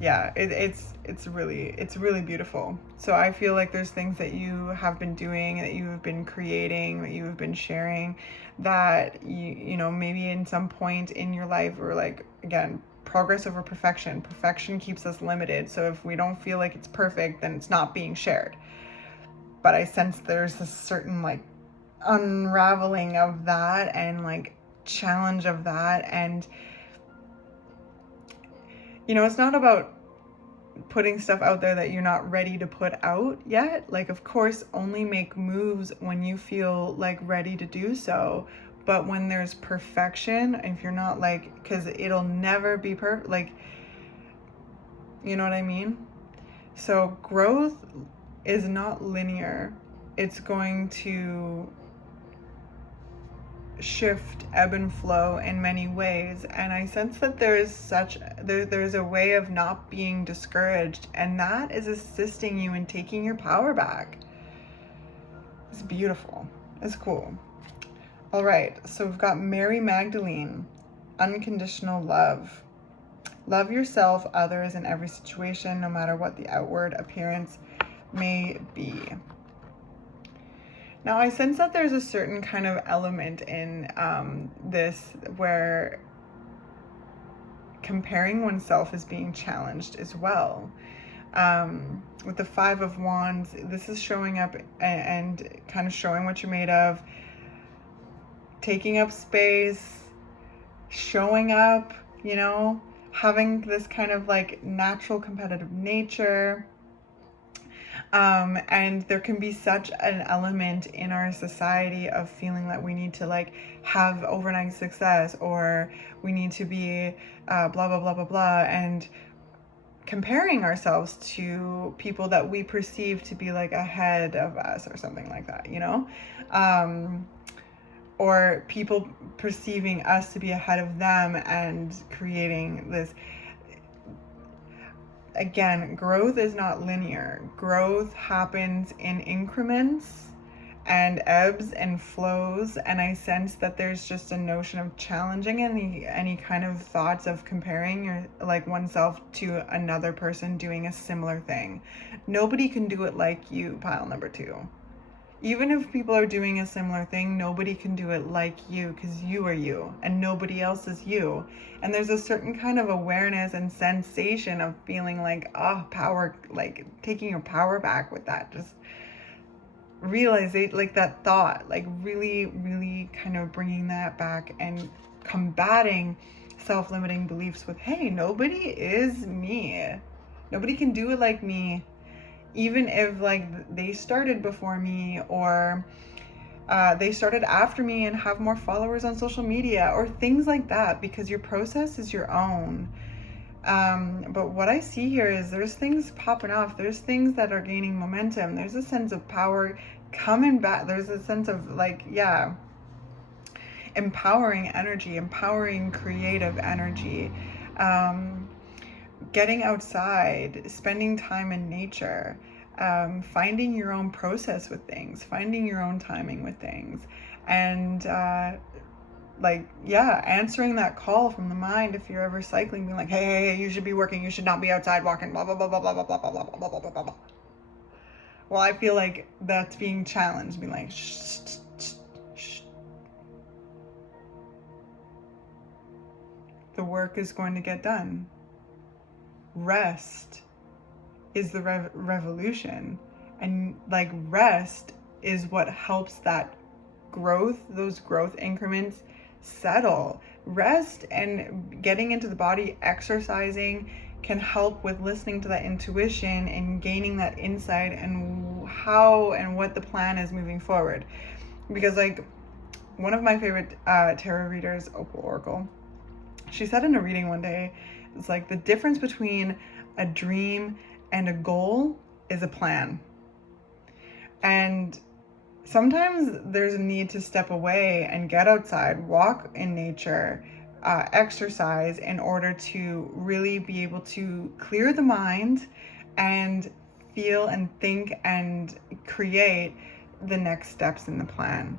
yeah, it's really beautiful. So I feel like there's things that you have been doing, that you have been creating, that you have been sharing, that you know, maybe in some point in your life, or like, again, progress over perfection keeps us limited. So if we don't feel like it's perfect, then it's not being shared. But I sense there's a certain like unraveling of that, and like challenge of that. And you know, it's not about putting stuff out there that you're not ready to put out yet. Like, of course, only make moves when you feel like ready to do so. But when there's perfection, if you're not like, because it'll never be perfect, like, you know what I mean? So growth is not linear. It's going to shift, ebb and flow in many ways. And I sense that there's a way of not being discouraged, and that is assisting you in taking your power back. It's beautiful. It's cool. All right, so we've got Mary Magdalene, unconditional love. Love yourself, others, in every situation, no matter what the outward appearance may be. Now, I sense that there's a certain kind of element in this where comparing oneself is being challenged as well. With the Five of Wands, this is showing up and kind of showing what you're made of, taking up space, showing up, you know, having this kind of like natural competitive nature. And there can be such an element in our society of feeling that we need to like have overnight success, or we need to be blah, blah, blah, blah, blah, and comparing ourselves to people that we perceive to be like ahead of us or something like that, you know? Or people perceiving us to be ahead of them and creating this. Again, growth is not linear. Growth happens in increments and ebbs and flows, and I sense that there's just a notion of challenging any kind of thoughts of comparing oneself to another person doing a similar thing. Nobody can do it like you, pile number 2. Even if people are doing a similar thing, nobody can do it like you, because you are you and nobody else is you. And there's a certain kind of awareness and sensation of feeling like, oh, power, like taking your power back with that. Just realize it, like that thought, like really, really kind of bringing that back and combating self-limiting beliefs with, hey, nobody is me. Nobody can do it like me. Even if like they started before me, or they started after me and have more followers on social media, or things like that, because your process is your own. But what I see here is there's things popping off. There's things that are gaining momentum. There's a sense of power coming back. There's a sense of like, yeah, empowering energy, empowering creative energy. Getting outside, spending time in nature, finding your own process with things, finding your own timing with things, and like, yeah, answering that call from the mind if you're ever cycling, being like, hey, you should be working, you should not be outside walking, blah, blah, blah, blah, blah, blah, blah, blah, blah, blah, blah, blah, blah. Well, I feel like that's being challenged, being like, shh, shh, shh. The work is going to get done. Rest is the revolution. And like, rest is what helps that growth, those growth increments settle. Rest and getting into the body, exercising, can help with listening to that intuition and gaining that insight and how and what the plan is moving forward. Because like, one of my favorite tarot readers, Opal Oracle, she said in a reading one day, it's like, the difference between a dream and a goal is a plan. And sometimes there's a need to step away and get outside, walk in nature, exercise, in order to really be able to clear the mind and feel and think and create the next steps in the plan.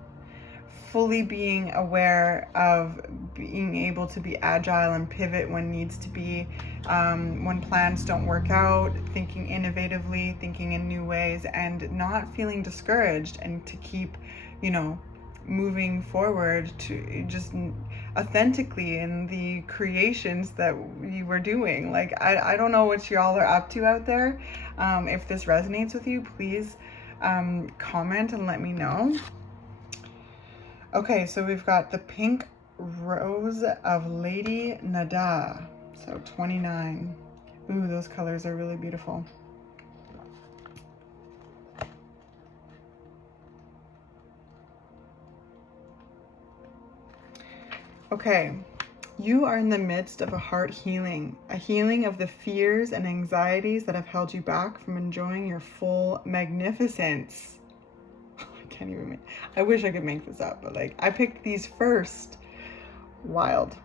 Fully being aware of being able to be agile and pivot when needs to be, when plans don't work out, thinking innovatively, thinking in new ways, and not feeling discouraged, and to keep, moving forward to just authentically in the creations that you were doing. Like, I don't know what y'all are up to out there. If this resonates with you, please comment and let me know. Okay, so we've got the Pink Rose of Lady Nada, so 29. Ooh, those colors are really beautiful. Okay, you are in the midst of a heart healing, a healing of the fears and anxieties that have held you back from enjoying your full magnificence. Can't even make, I wish I could make this up, but like, I picked these first. Wild.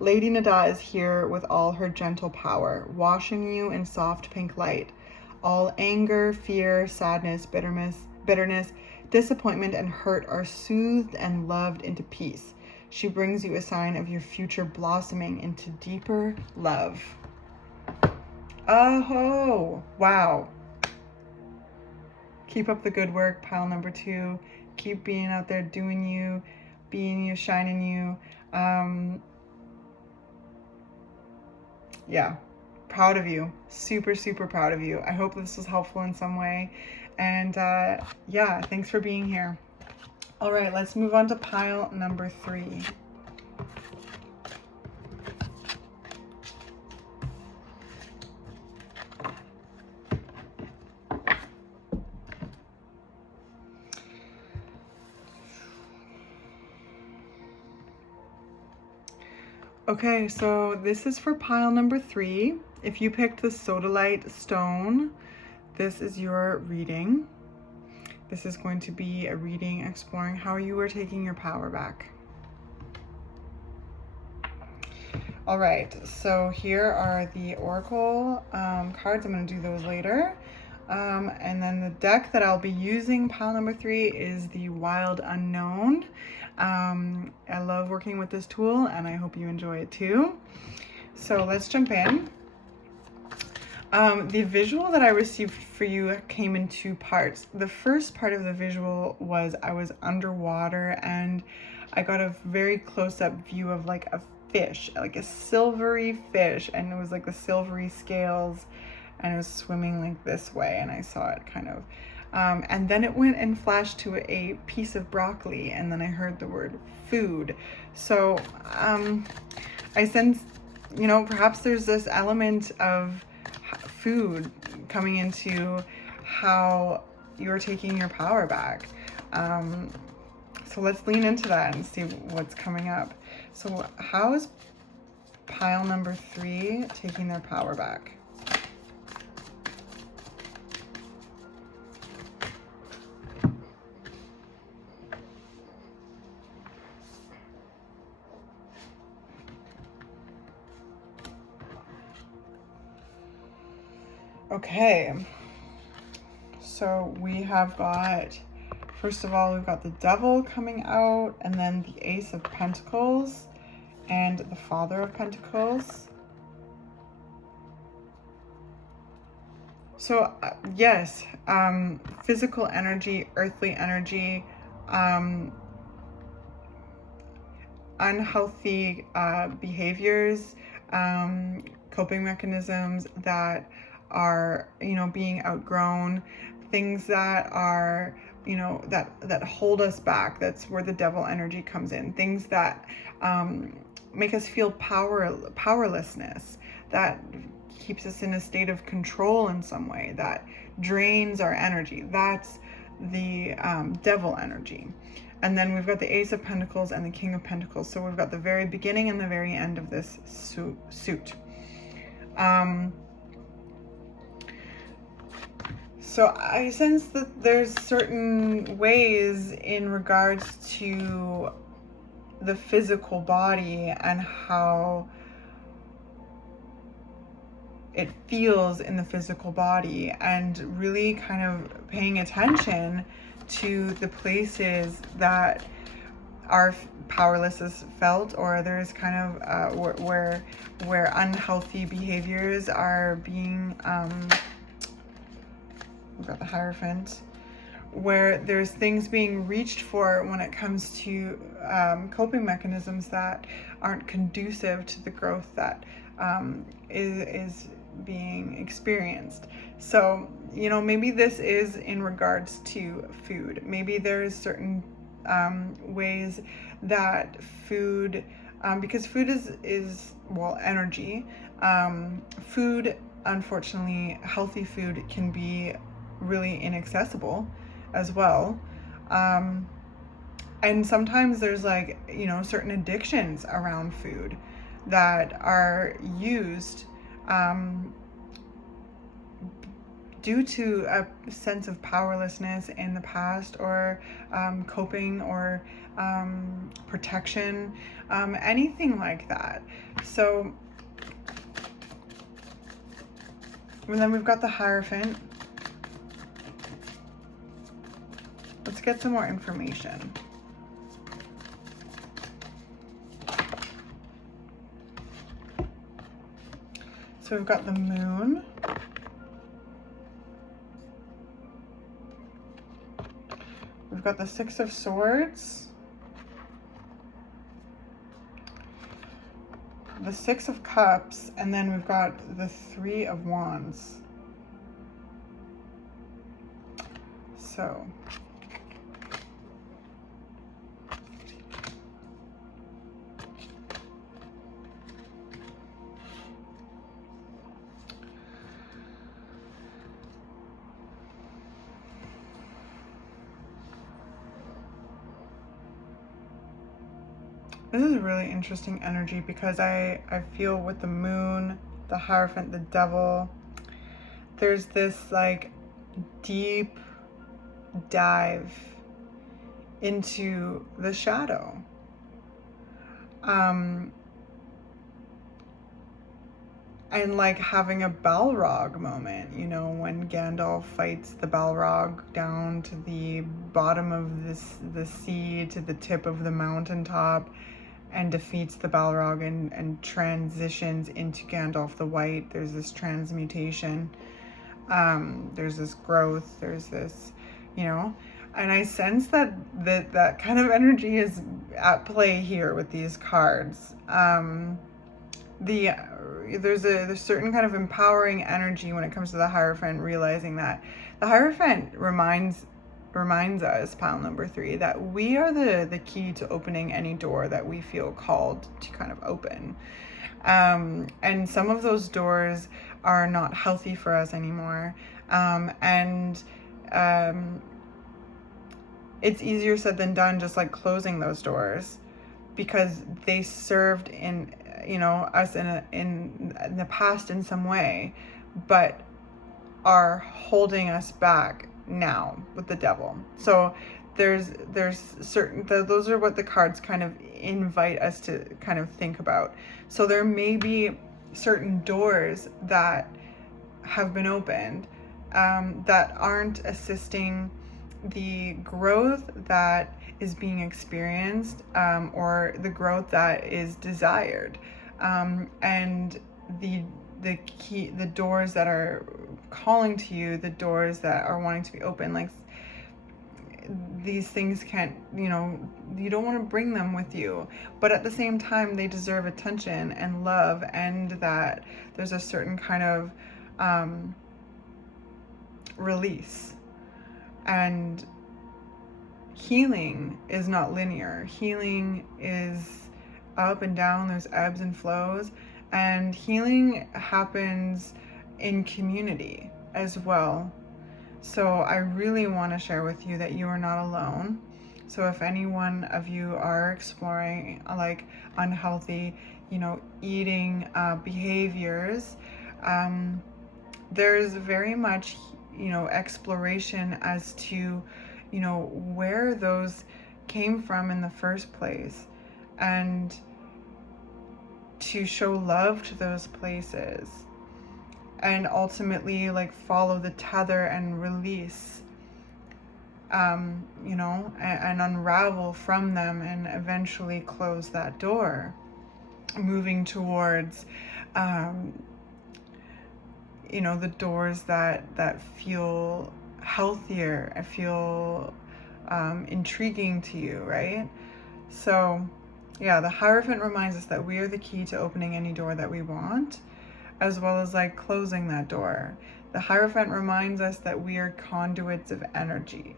Lady Nada is here with all her gentle power, washing you in soft pink light. All anger, fear, sadness, bitterness, disappointment, and hurt are soothed and loved into peace. She brings you a sign of your future blossoming into deeper love. Oh, wow. Keep up the good work, pile number 2. Keep being out there, doing you, being you, shining you. Yeah, proud of you. Super, super proud of you. I hope this was helpful in some way. And yeah, thanks for being here. All right, let's move on to pile number 3. Okay, so this is for pile number 3. If you picked the sodalite stone, this is your reading. This is going to be a reading exploring how you are taking your power back. All right, so here are the oracle cards. I'm going to do those later. And then the deck that I'll be using, pile number 3, is the Wild Unknown. I love working with this tool, and I hope you enjoy it too. So let's jump in. The visual that I received for you came in 2 parts. The first part of the visual was I was underwater, and I got a very close-up view of like a fish, like a silvery fish, and it was like the silvery scales, and it was swimming like this way, and I saw it kind of. And then it went and flashed to a piece of broccoli, and then I heard the word food. So I sense, perhaps there's this element of food coming into how you're taking your power back. So let's lean into that and see what's coming up. So how is pile number 3 taking their power back? Okay, So we have got, first of all, we've got the Devil coming out, and then the Ace of Pentacles and the Father of Pentacles. So yes, physical energy, earthly energy, unhealthy behaviors, coping mechanisms that are, you know, being outgrown, things that are, you know, that hold us back. That's where the Devil energy comes in. Things that make us feel powerlessness, that keeps us in a state of control in some way, that drains our energy. That's the Devil energy. And then we've got the Ace of Pentacles and the King of Pentacles. So we've got the very beginning and the very end of this suit. So I sense that there's certain ways in regards to the physical body and how it feels in the physical body, and really kind of paying attention to the places that are powerless is felt, or there's kind of where unhealthy behaviors are being we've got the Hierophant, where there's things being reached for when it comes to coping mechanisms that aren't conducive to the growth that is being experienced. So, you know, maybe this is in regards to food. Maybe there's certain ways that food, because food is well, energy. Food, unfortunately, healthy food can be really inaccessible as well. And sometimes there's, like, you know, certain addictions around food that are used due to a sense of powerlessness in the past, or coping, or protection, anything like that. So, and then we've got the Hierophant. Let's get some more information. So we've got the Moon. We've got the Six of Swords. The Six of Cups, and then we've got the Three of Wands. So this is really interesting energy, because I feel with the Moon, the Hierophant, the Devil, there's this like deep dive into the shadow. And like having a Balrog moment, you know, when Gandalf fights the Balrog down to the bottom of the sea, to the tip of the mountaintop, and defeats the Balrog and transitions into Gandalf the White. There's this transmutation, there's this growth, there's this, you know, and I sense that kind of energy is at play here with these cards. There's a certain kind of empowering energy when it comes to the Hierophant, realizing that the Hierophant reminds us, pile number 3, that we are the key to opening any door that we feel called to kind of open. And some of those doors are not healthy for us anymore. It's easier said than done, just like closing those doors, because they served in, you know, us in the past in some way, but are holding us back now with the Devil. So there's certain, those are what the cards kind of invite us to kind of think about. So there may be certain doors that have been opened, that aren't assisting the growth that is being experienced, or the growth that is desired, and the doors that are calling to you, the doors that are wanting to be open, like these things can't, you don't want to bring them with you, but at the same time they deserve attention and love, and that there's a certain kind of release. And healing is not linear. Healing is up and down, there's ebbs and flows, and healing happens in community as well. So I really want to share with you that you are not alone. So if any one of you are exploring like unhealthy, eating behaviors, there's very much, exploration as to, where those came from in the first place, and to show love to those places, and ultimately like follow the tether and release, and unravel from them, and eventually close that door, moving towards the doors that feel healthier and feel intriguing to you, right? So yeah, the Hierophant reminds us that we are the key to opening any door that we want, as well as like closing that door. The Hierophant reminds us that we are conduits of energy,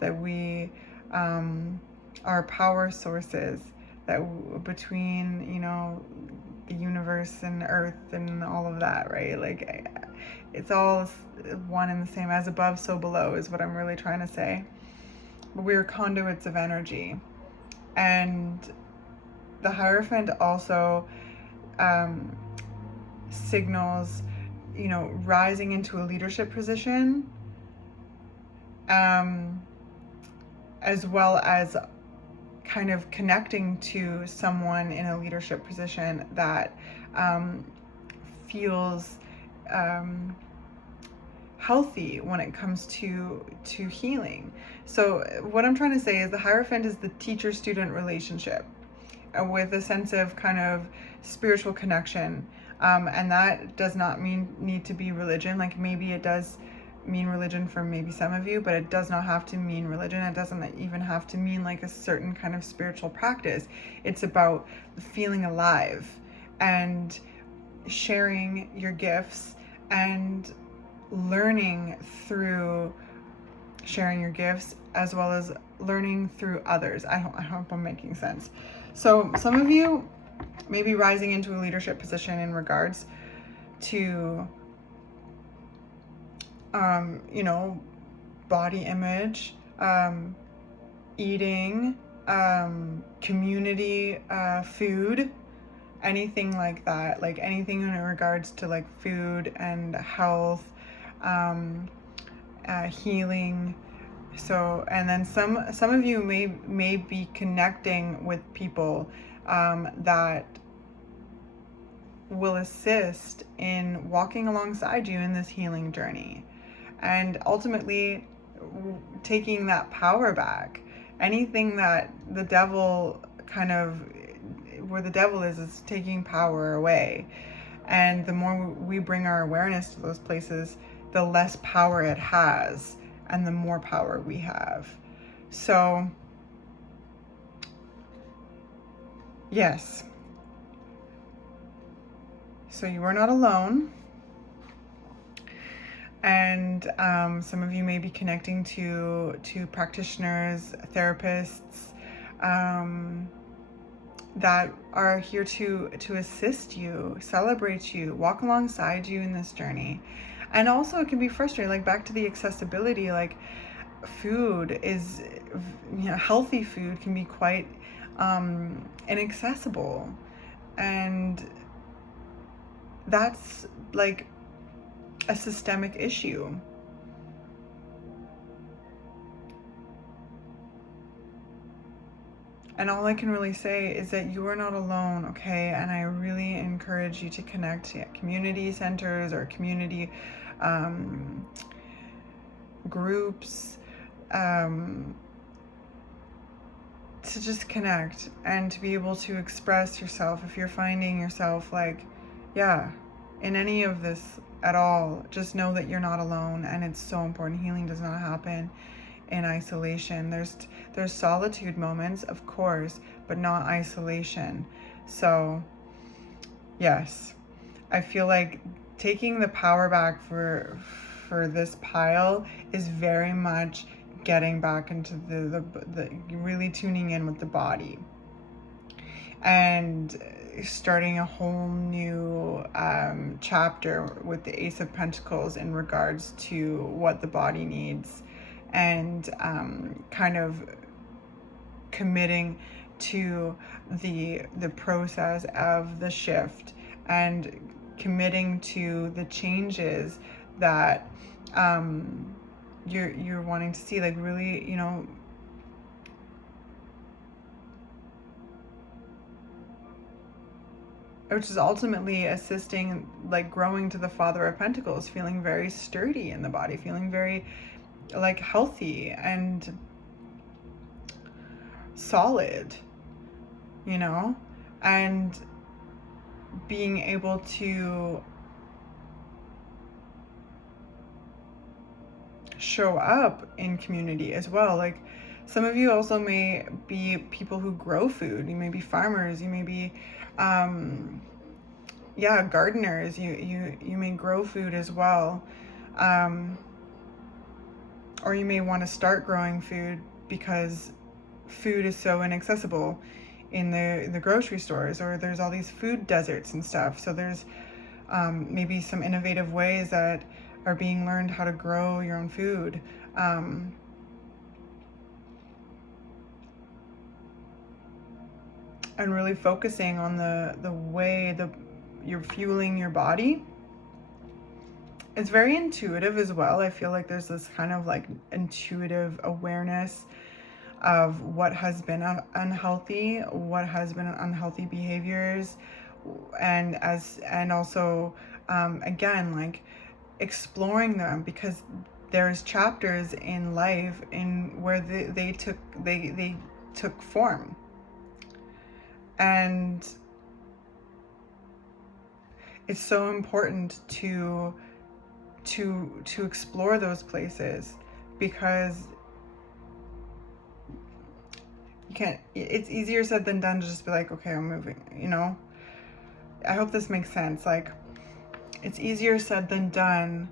that we are power sources, that between, the universe and earth and all of that, right? Like it's all one and the same. As above, so below is what I'm really trying to say. But we're conduits of energy. And the Hierophant also signals, rising into a leadership position, as well as kind of connecting to someone in a leadership position that feels healthy when it comes to healing. So what I'm trying to say is the Hierophant is the teacher-student relationship, with a sense of kind of spiritual connection, and that does not need to be religion. Like maybe it does mean religion for maybe some of you, but it does not have to mean religion. It doesn't even have to mean like a certain kind of spiritual practice. It's about feeling alive and sharing your gifts and learning through sharing your gifts, as well as learning through others. I hope I'm making sense. So some of you may be rising into a leadership position in regards to body image, eating, community, food, anything like that, like anything in regards to like food and health, healing. So, and then some of you may be connecting with people that will assist in walking alongside you in this healing journey, and ultimately taking that power back. Anything that the devil where the devil is taking power away. And the more we bring our awareness to those places, the less power it has, and the more power we have. So yes, so you are not alone. And some of you may be connecting to practitioners, therapists, that are here to assist you, celebrate you, walk alongside you in this journey. And also it can be frustrating, like back to the accessibility, like food is, healthy food can be quite inaccessible. And that's like a systemic issue. And all I can really say is that you are not alone, okay? And I really encourage you to connect to community centers or community groups, to just connect and to be able to express yourself. If you're finding yourself like, yeah, in any of this at all, just know that you're not alone, and it's so important. Healing does not happen in isolation. There's solitude moments, of course, but not isolation. So yes, I feel like taking the power back for this pile is very much getting back into the really tuning in with the body and starting a whole new chapter with the Ace of Pentacles in regards to what the body needs, and kind of committing to the process of the shift, and committing to the changes that you're wanting to see, like really, you know, which is ultimately assisting, like growing to the Father of Pentacles, feeling very sturdy in the body, feeling very like healthy and solid, you know, and being able to show up in community as well. Like some of you also may be people who grow food. You may be farmers. You may be, gardeners. You may grow food as well, or you may want to start growing food because food is so inaccessible in the grocery stores, or there's all these food deserts and stuff. So there's maybe some innovative ways that are being learned how to grow your own food. And really focusing on the way you're fueling your body. It's very intuitive as well. I feel like there's this kind of like intuitive awareness of what has been unhealthy, what has been unhealthy behaviors, and also again, like exploring them, because there's chapters in life in where they took form, and it's so important to explore those places, because you can't, it's easier said than done to just be like, okay, I'm moving, you know. I hope this makes sense. Like, it's easier said than done.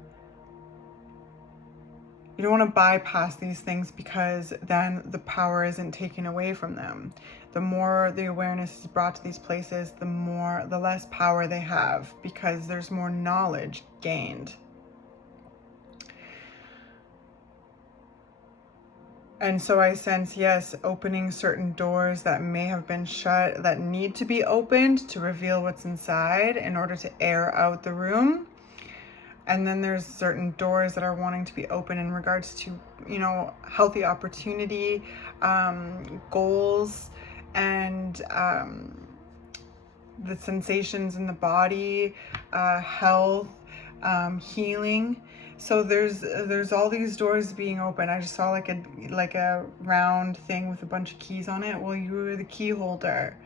You don't want to bypass these things, because then the power isn't taken away from them. The more the awareness is brought to these places, the less power they have, because there's more knowledge gained. And so I sense, yes, opening certain doors that may have been shut, that need to be opened to reveal what's inside in order to air out the room. And then there's certain doors that are wanting to be open in regards to, you know, healthy opportunity, goals, and the sensations in the body, health, healing. So there's all these doors being open. I just saw like a round thing with a bunch of keys on it. Well, you were the key holder.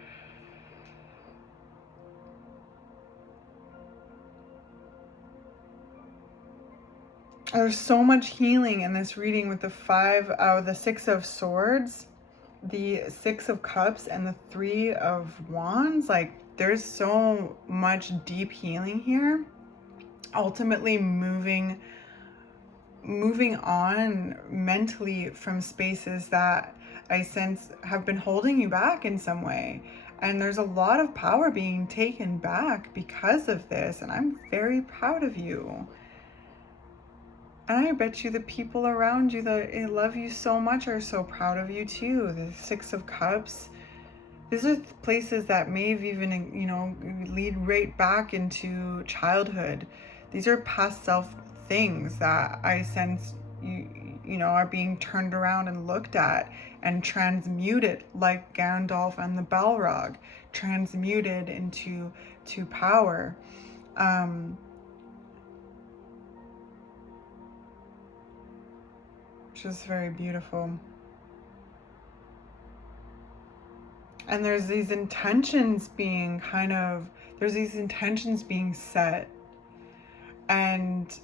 There's so much healing in this reading with the 6 of Swords, the 6 of Cups, and the 3 of Wands. Like, there's so much deep healing here. Ultimately moving on mentally from spaces that I sense have been holding you back in some way. And there's a lot of power being taken back because of this. And I'm very proud of you. And I bet you the people around you that love you so much are so proud of you too. The 6 of Cups. These are places that may have even, you know, lead right back into childhood. These are past self things that I sense, you know, are being turned around and looked at and transmuted, like Gandalf and the Balrog, transmuted into power. which is very beautiful. And there's these intentions being set, and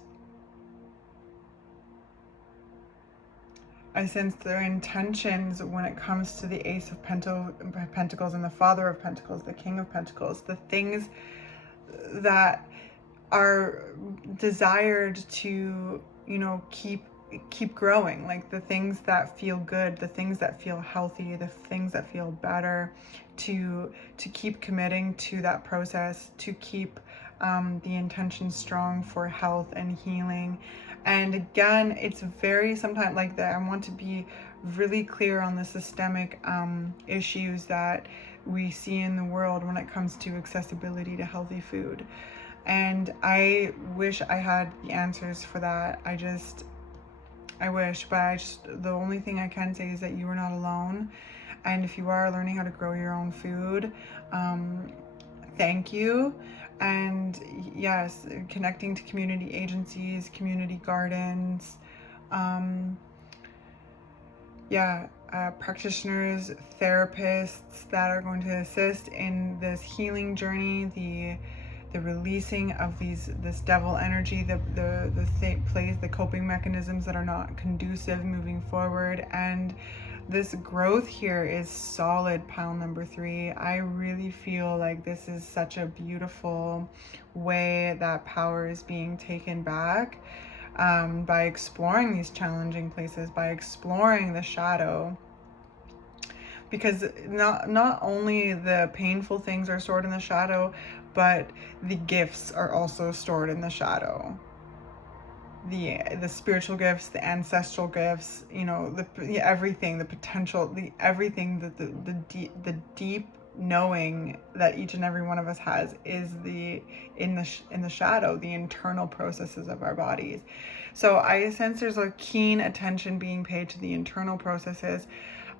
I sense their intentions when it comes to the Ace of Pentacles and the Father of Pentacles, the King of Pentacles, the things that are desired to, you know, keep growing, like the things that feel good, the things that feel healthy, the things that feel better, to keep committing to that process, to keep the intention strong for health and healing. And again, it's very sometimes like that. I want to be really clear on the systemic issues that we see in the world when it comes to accessibility to healthy food. And I wish I had the answers for that. I wish, but the only thing I can say is that you are not alone. And if you are learning how to grow your own food, thank you. And yes, connecting to community agencies, community gardens, practitioners, therapists that are going to assist in this healing journey, the releasing of this devil energy, the coping mechanisms that are not conducive moving forward. And this growth here is solid, pile number 3. I really feel like this is such a beautiful way that power is being taken back by exploring these challenging places, by exploring the shadow. Because not only the painful things are stored in the shadow, but the gifts are also stored in the shadow. The spiritual gifts, the ancestral gifts, you know, everything, the potential, everything, the deep knowing that each and every one of us has is in the shadow, the internal processes of our bodies. So I sense there's a keen attention being paid to the internal processes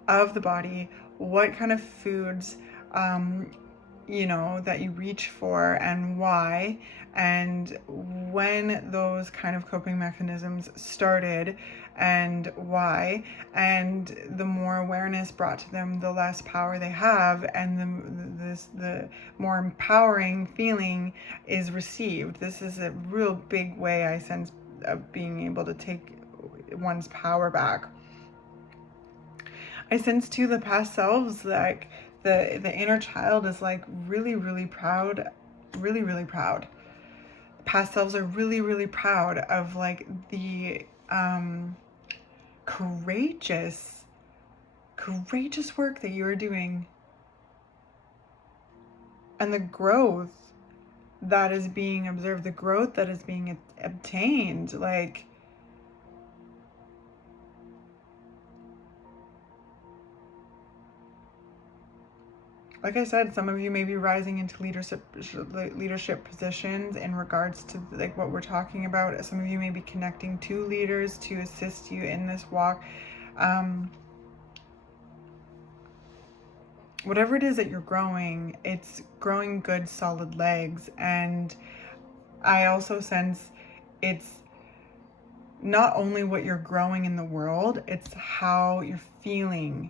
of the body, what kind of foods you know, that you reach for and why, and when those kind of coping mechanisms started and why. And the more awareness brought to them, the less power they have, and the more empowering feeling is received. This is a real big way I sense of being able to take one's power back. I sense too the past selves, like the inner child is like really proud, really proud. Past selves are really proud of like the courageous work that you are doing, and the growth that is being observed, the growth that is being obtained. Like I said, some of you may be rising into leadership positions in regards to like what we're talking about. Some of you may be connecting to leaders to assist you in this walk. Whatever it is that you're growing, it's growing good, solid legs. And I also sense it's not only what you're growing in the world, it's how you're feeling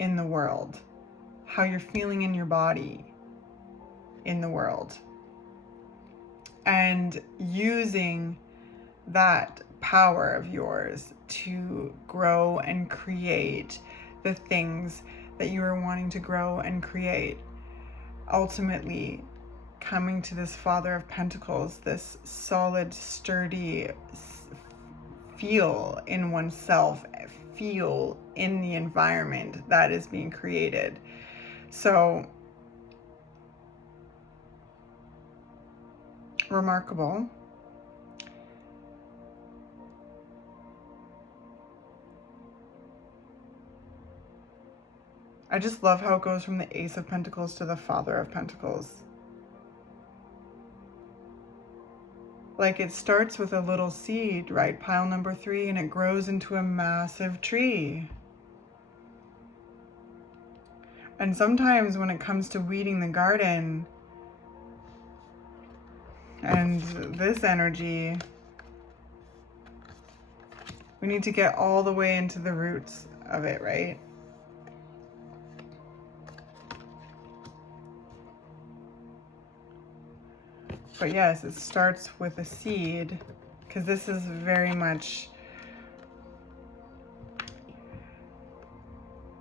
in the world, how you're feeling in your body in the world, and using that power of yours to grow and create the things that you are wanting to grow and create. Ultimately coming to this Father of Pentacles, this solid, sturdy feel in oneself, feel in the environment that is being created. So remarkable. I just love how it goes from the Ace of Pentacles to the Father of Pentacles. Like it starts with a little seed, right? Pile number 3, and it grows into a massive tree. And sometimes when it comes to weeding the garden, and this energy, We need to get all the way into the roots of it, right? But yes, it starts with a seed, because this is very much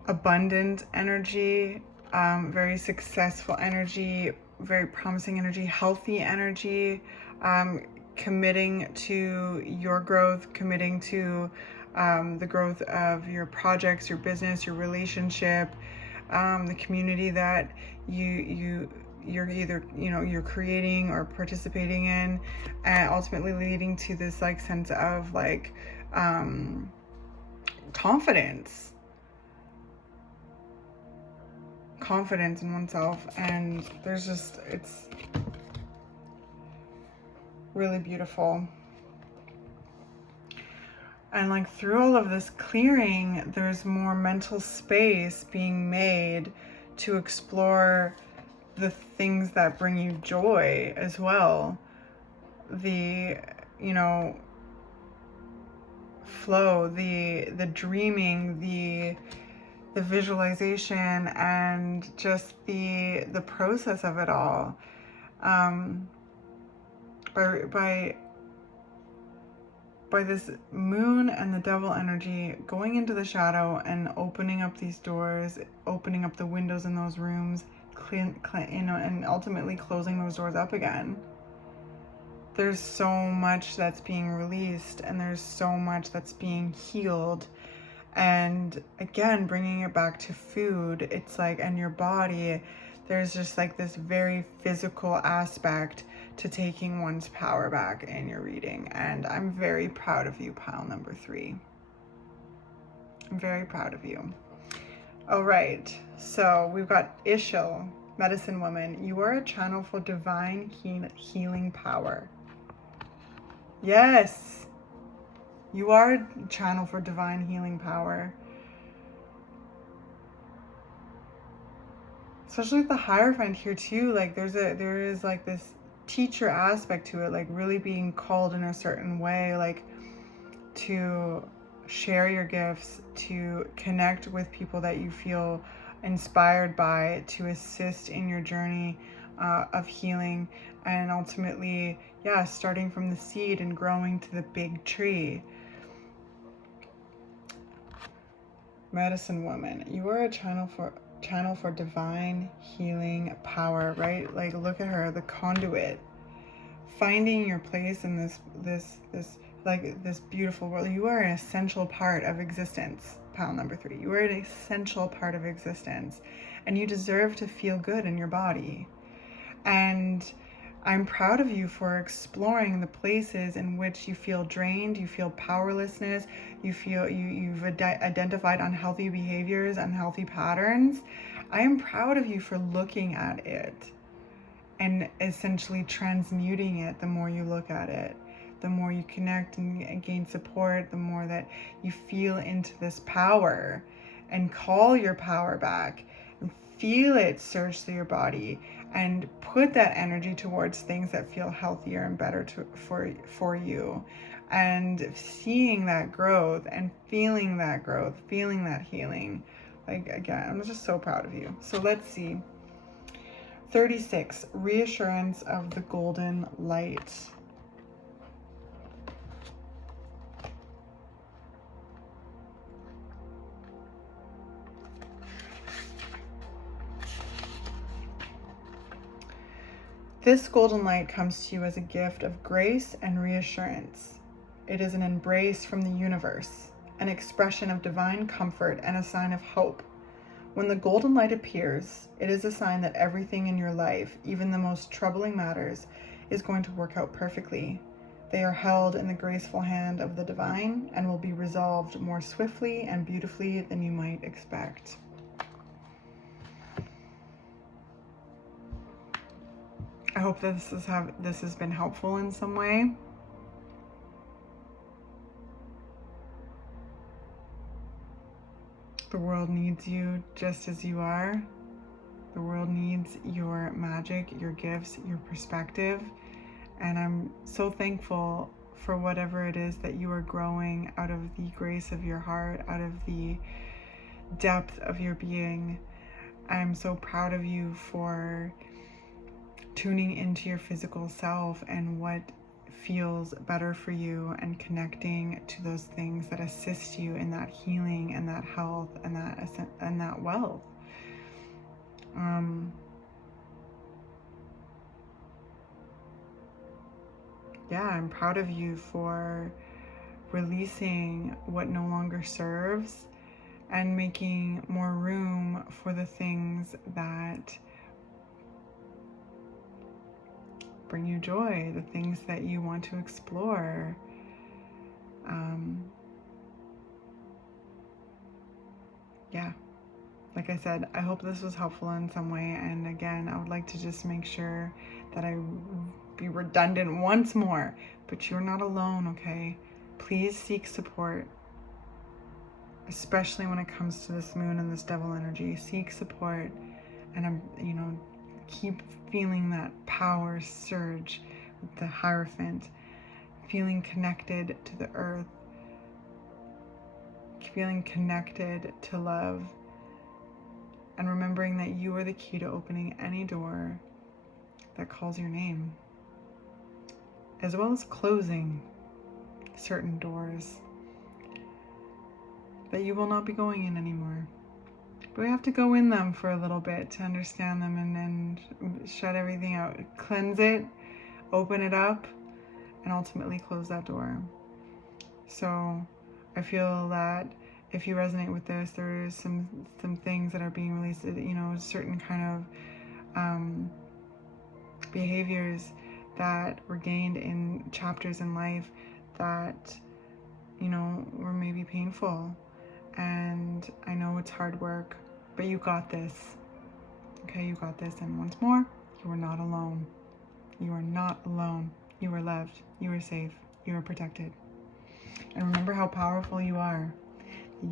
abundant energy, very successful energy, very promising energy, healthy energy, committing to your growth, committing to the growth of your projects, your business, your relationship, the community that you're either, you're creating or participating in, and ultimately leading to this like sense of like confidence in oneself. And there's just, it's really beautiful. And like through all of this clearing, there's more mental space being made to explore the things that bring you joy as well. The, flow, the dreaming, the visualization, and just the process of it all. By this moon and the devil energy going into the shadow and opening up these doors, opening up the windows in those rooms, and ultimately closing those doors up again. There's so much that's being released, and there's so much that's being healed. And again, bringing it back to food, it's like, and your body, there's just like this very physical aspect to taking one's power back in your reading. And I'm very proud of you, pile number 3. I'm very proud of you. All right, so we've got Ishil, medicine woman. You are a channel for divine healing power. Yes, you are a channel for divine healing power. Especially with the Hierophant here too, like there is like this teacher aspect to it, like really being called in a certain way, like to share your gifts, to connect with people that you feel inspired by, to assist in your journey of healing, and ultimately, yeah, starting from the seed and growing to the big tree. Medicine woman, you are a channel for divine healing power, right? Like look at her, the conduit, finding your place in this beautiful world. You are an essential part of existence, pile number 3. You are an essential part of existence, and you deserve to feel good in your body. And I'm proud of you for exploring the places in which you feel drained, you feel powerlessness, you've identified unhealthy behaviors, unhealthy patterns. I am proud of you for looking at it and essentially transmuting it. The more you look at it, the more you connect and gain support, the more that you feel into this power and call your power back and feel it surge through your body, and put that energy towards things that feel healthier and better for you, and seeing that growth and feeling that growth, feeling that healing. Like again, I'm just so proud of you. So let's see. 36, reassurance of the golden light. This golden light comes to you as a gift of grace and reassurance. It is an embrace from the universe, an expression of divine comfort, and a sign of hope. When the golden light appears, it is a sign that everything in your life, even the most troubling matters, is going to work out perfectly. They are held in the graceful hand of the divine and will be resolved more swiftly and beautifully than you might expect. I hope that this has been helpful in some way. The world needs you just as you are. The world needs your magic, your gifts, your perspective. And I'm so thankful for whatever it is that you are growing out of the grace of your heart, out of the depth of your being. I'm so proud of you for tuning into your physical self and what feels better for you, and connecting to those things that assist you in that healing and that health and that wealth. Yeah, I'm proud of you for releasing what no longer serves and making more room for the things that bring you joy, the things that you want to explore. Yeah, like I said, I hope this was helpful in some way. And again, I would like to just make sure that I be redundant once more, but you're not alone, okay? Please seek support, especially when it comes to this moon and this devil energy. Seek support, and keep feeling that power surge with the Hierophant, feeling connected to the earth, feeling connected to love, and remembering that you are the key to opening any door that calls your name, as well as closing certain doors that you will not be going in anymore. But we have to go in them for a little bit to understand them, and then shut everything out, cleanse it, open it up, and ultimately close that door. So I feel that if you resonate with this, there's some things that are being released, certain kind of behaviors that were gained in chapters in life that, were maybe painful. And I know it's hard work, but you got this. Okay, you got this. And once more, you are not alone. You are not alone. You are loved. You are safe. You are protected. And remember how powerful you are.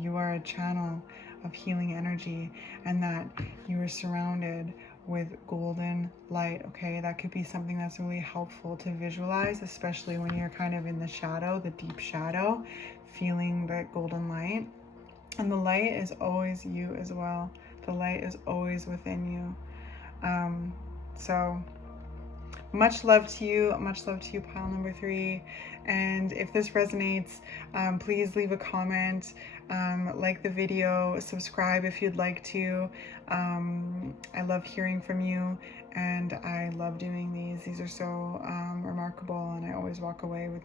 You are a channel of healing energy, and that you are surrounded with golden light, okay? That could be something that's really helpful to visualize, especially when you're kind of in the shadow, the deep shadow, feeling that golden light. And the light is always you as well. The light is always within you. So much love to you, pile number 3. And if this resonates, please leave a comment, like the video, subscribe if you'd like to. I love hearing from you, and I love doing these. These are so remarkable, and I always walk away with,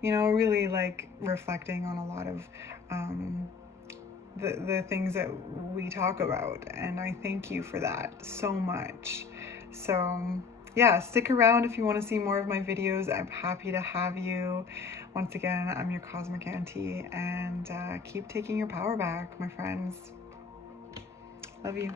really like reflecting on a lot of the things that we talk about, and I thank you for that so much. So yeah, stick around if you want to see more of my videos. I'm happy to have you. Once again, I'm your Cosmic Auntie, and keep taking your power back, my friends. Love you.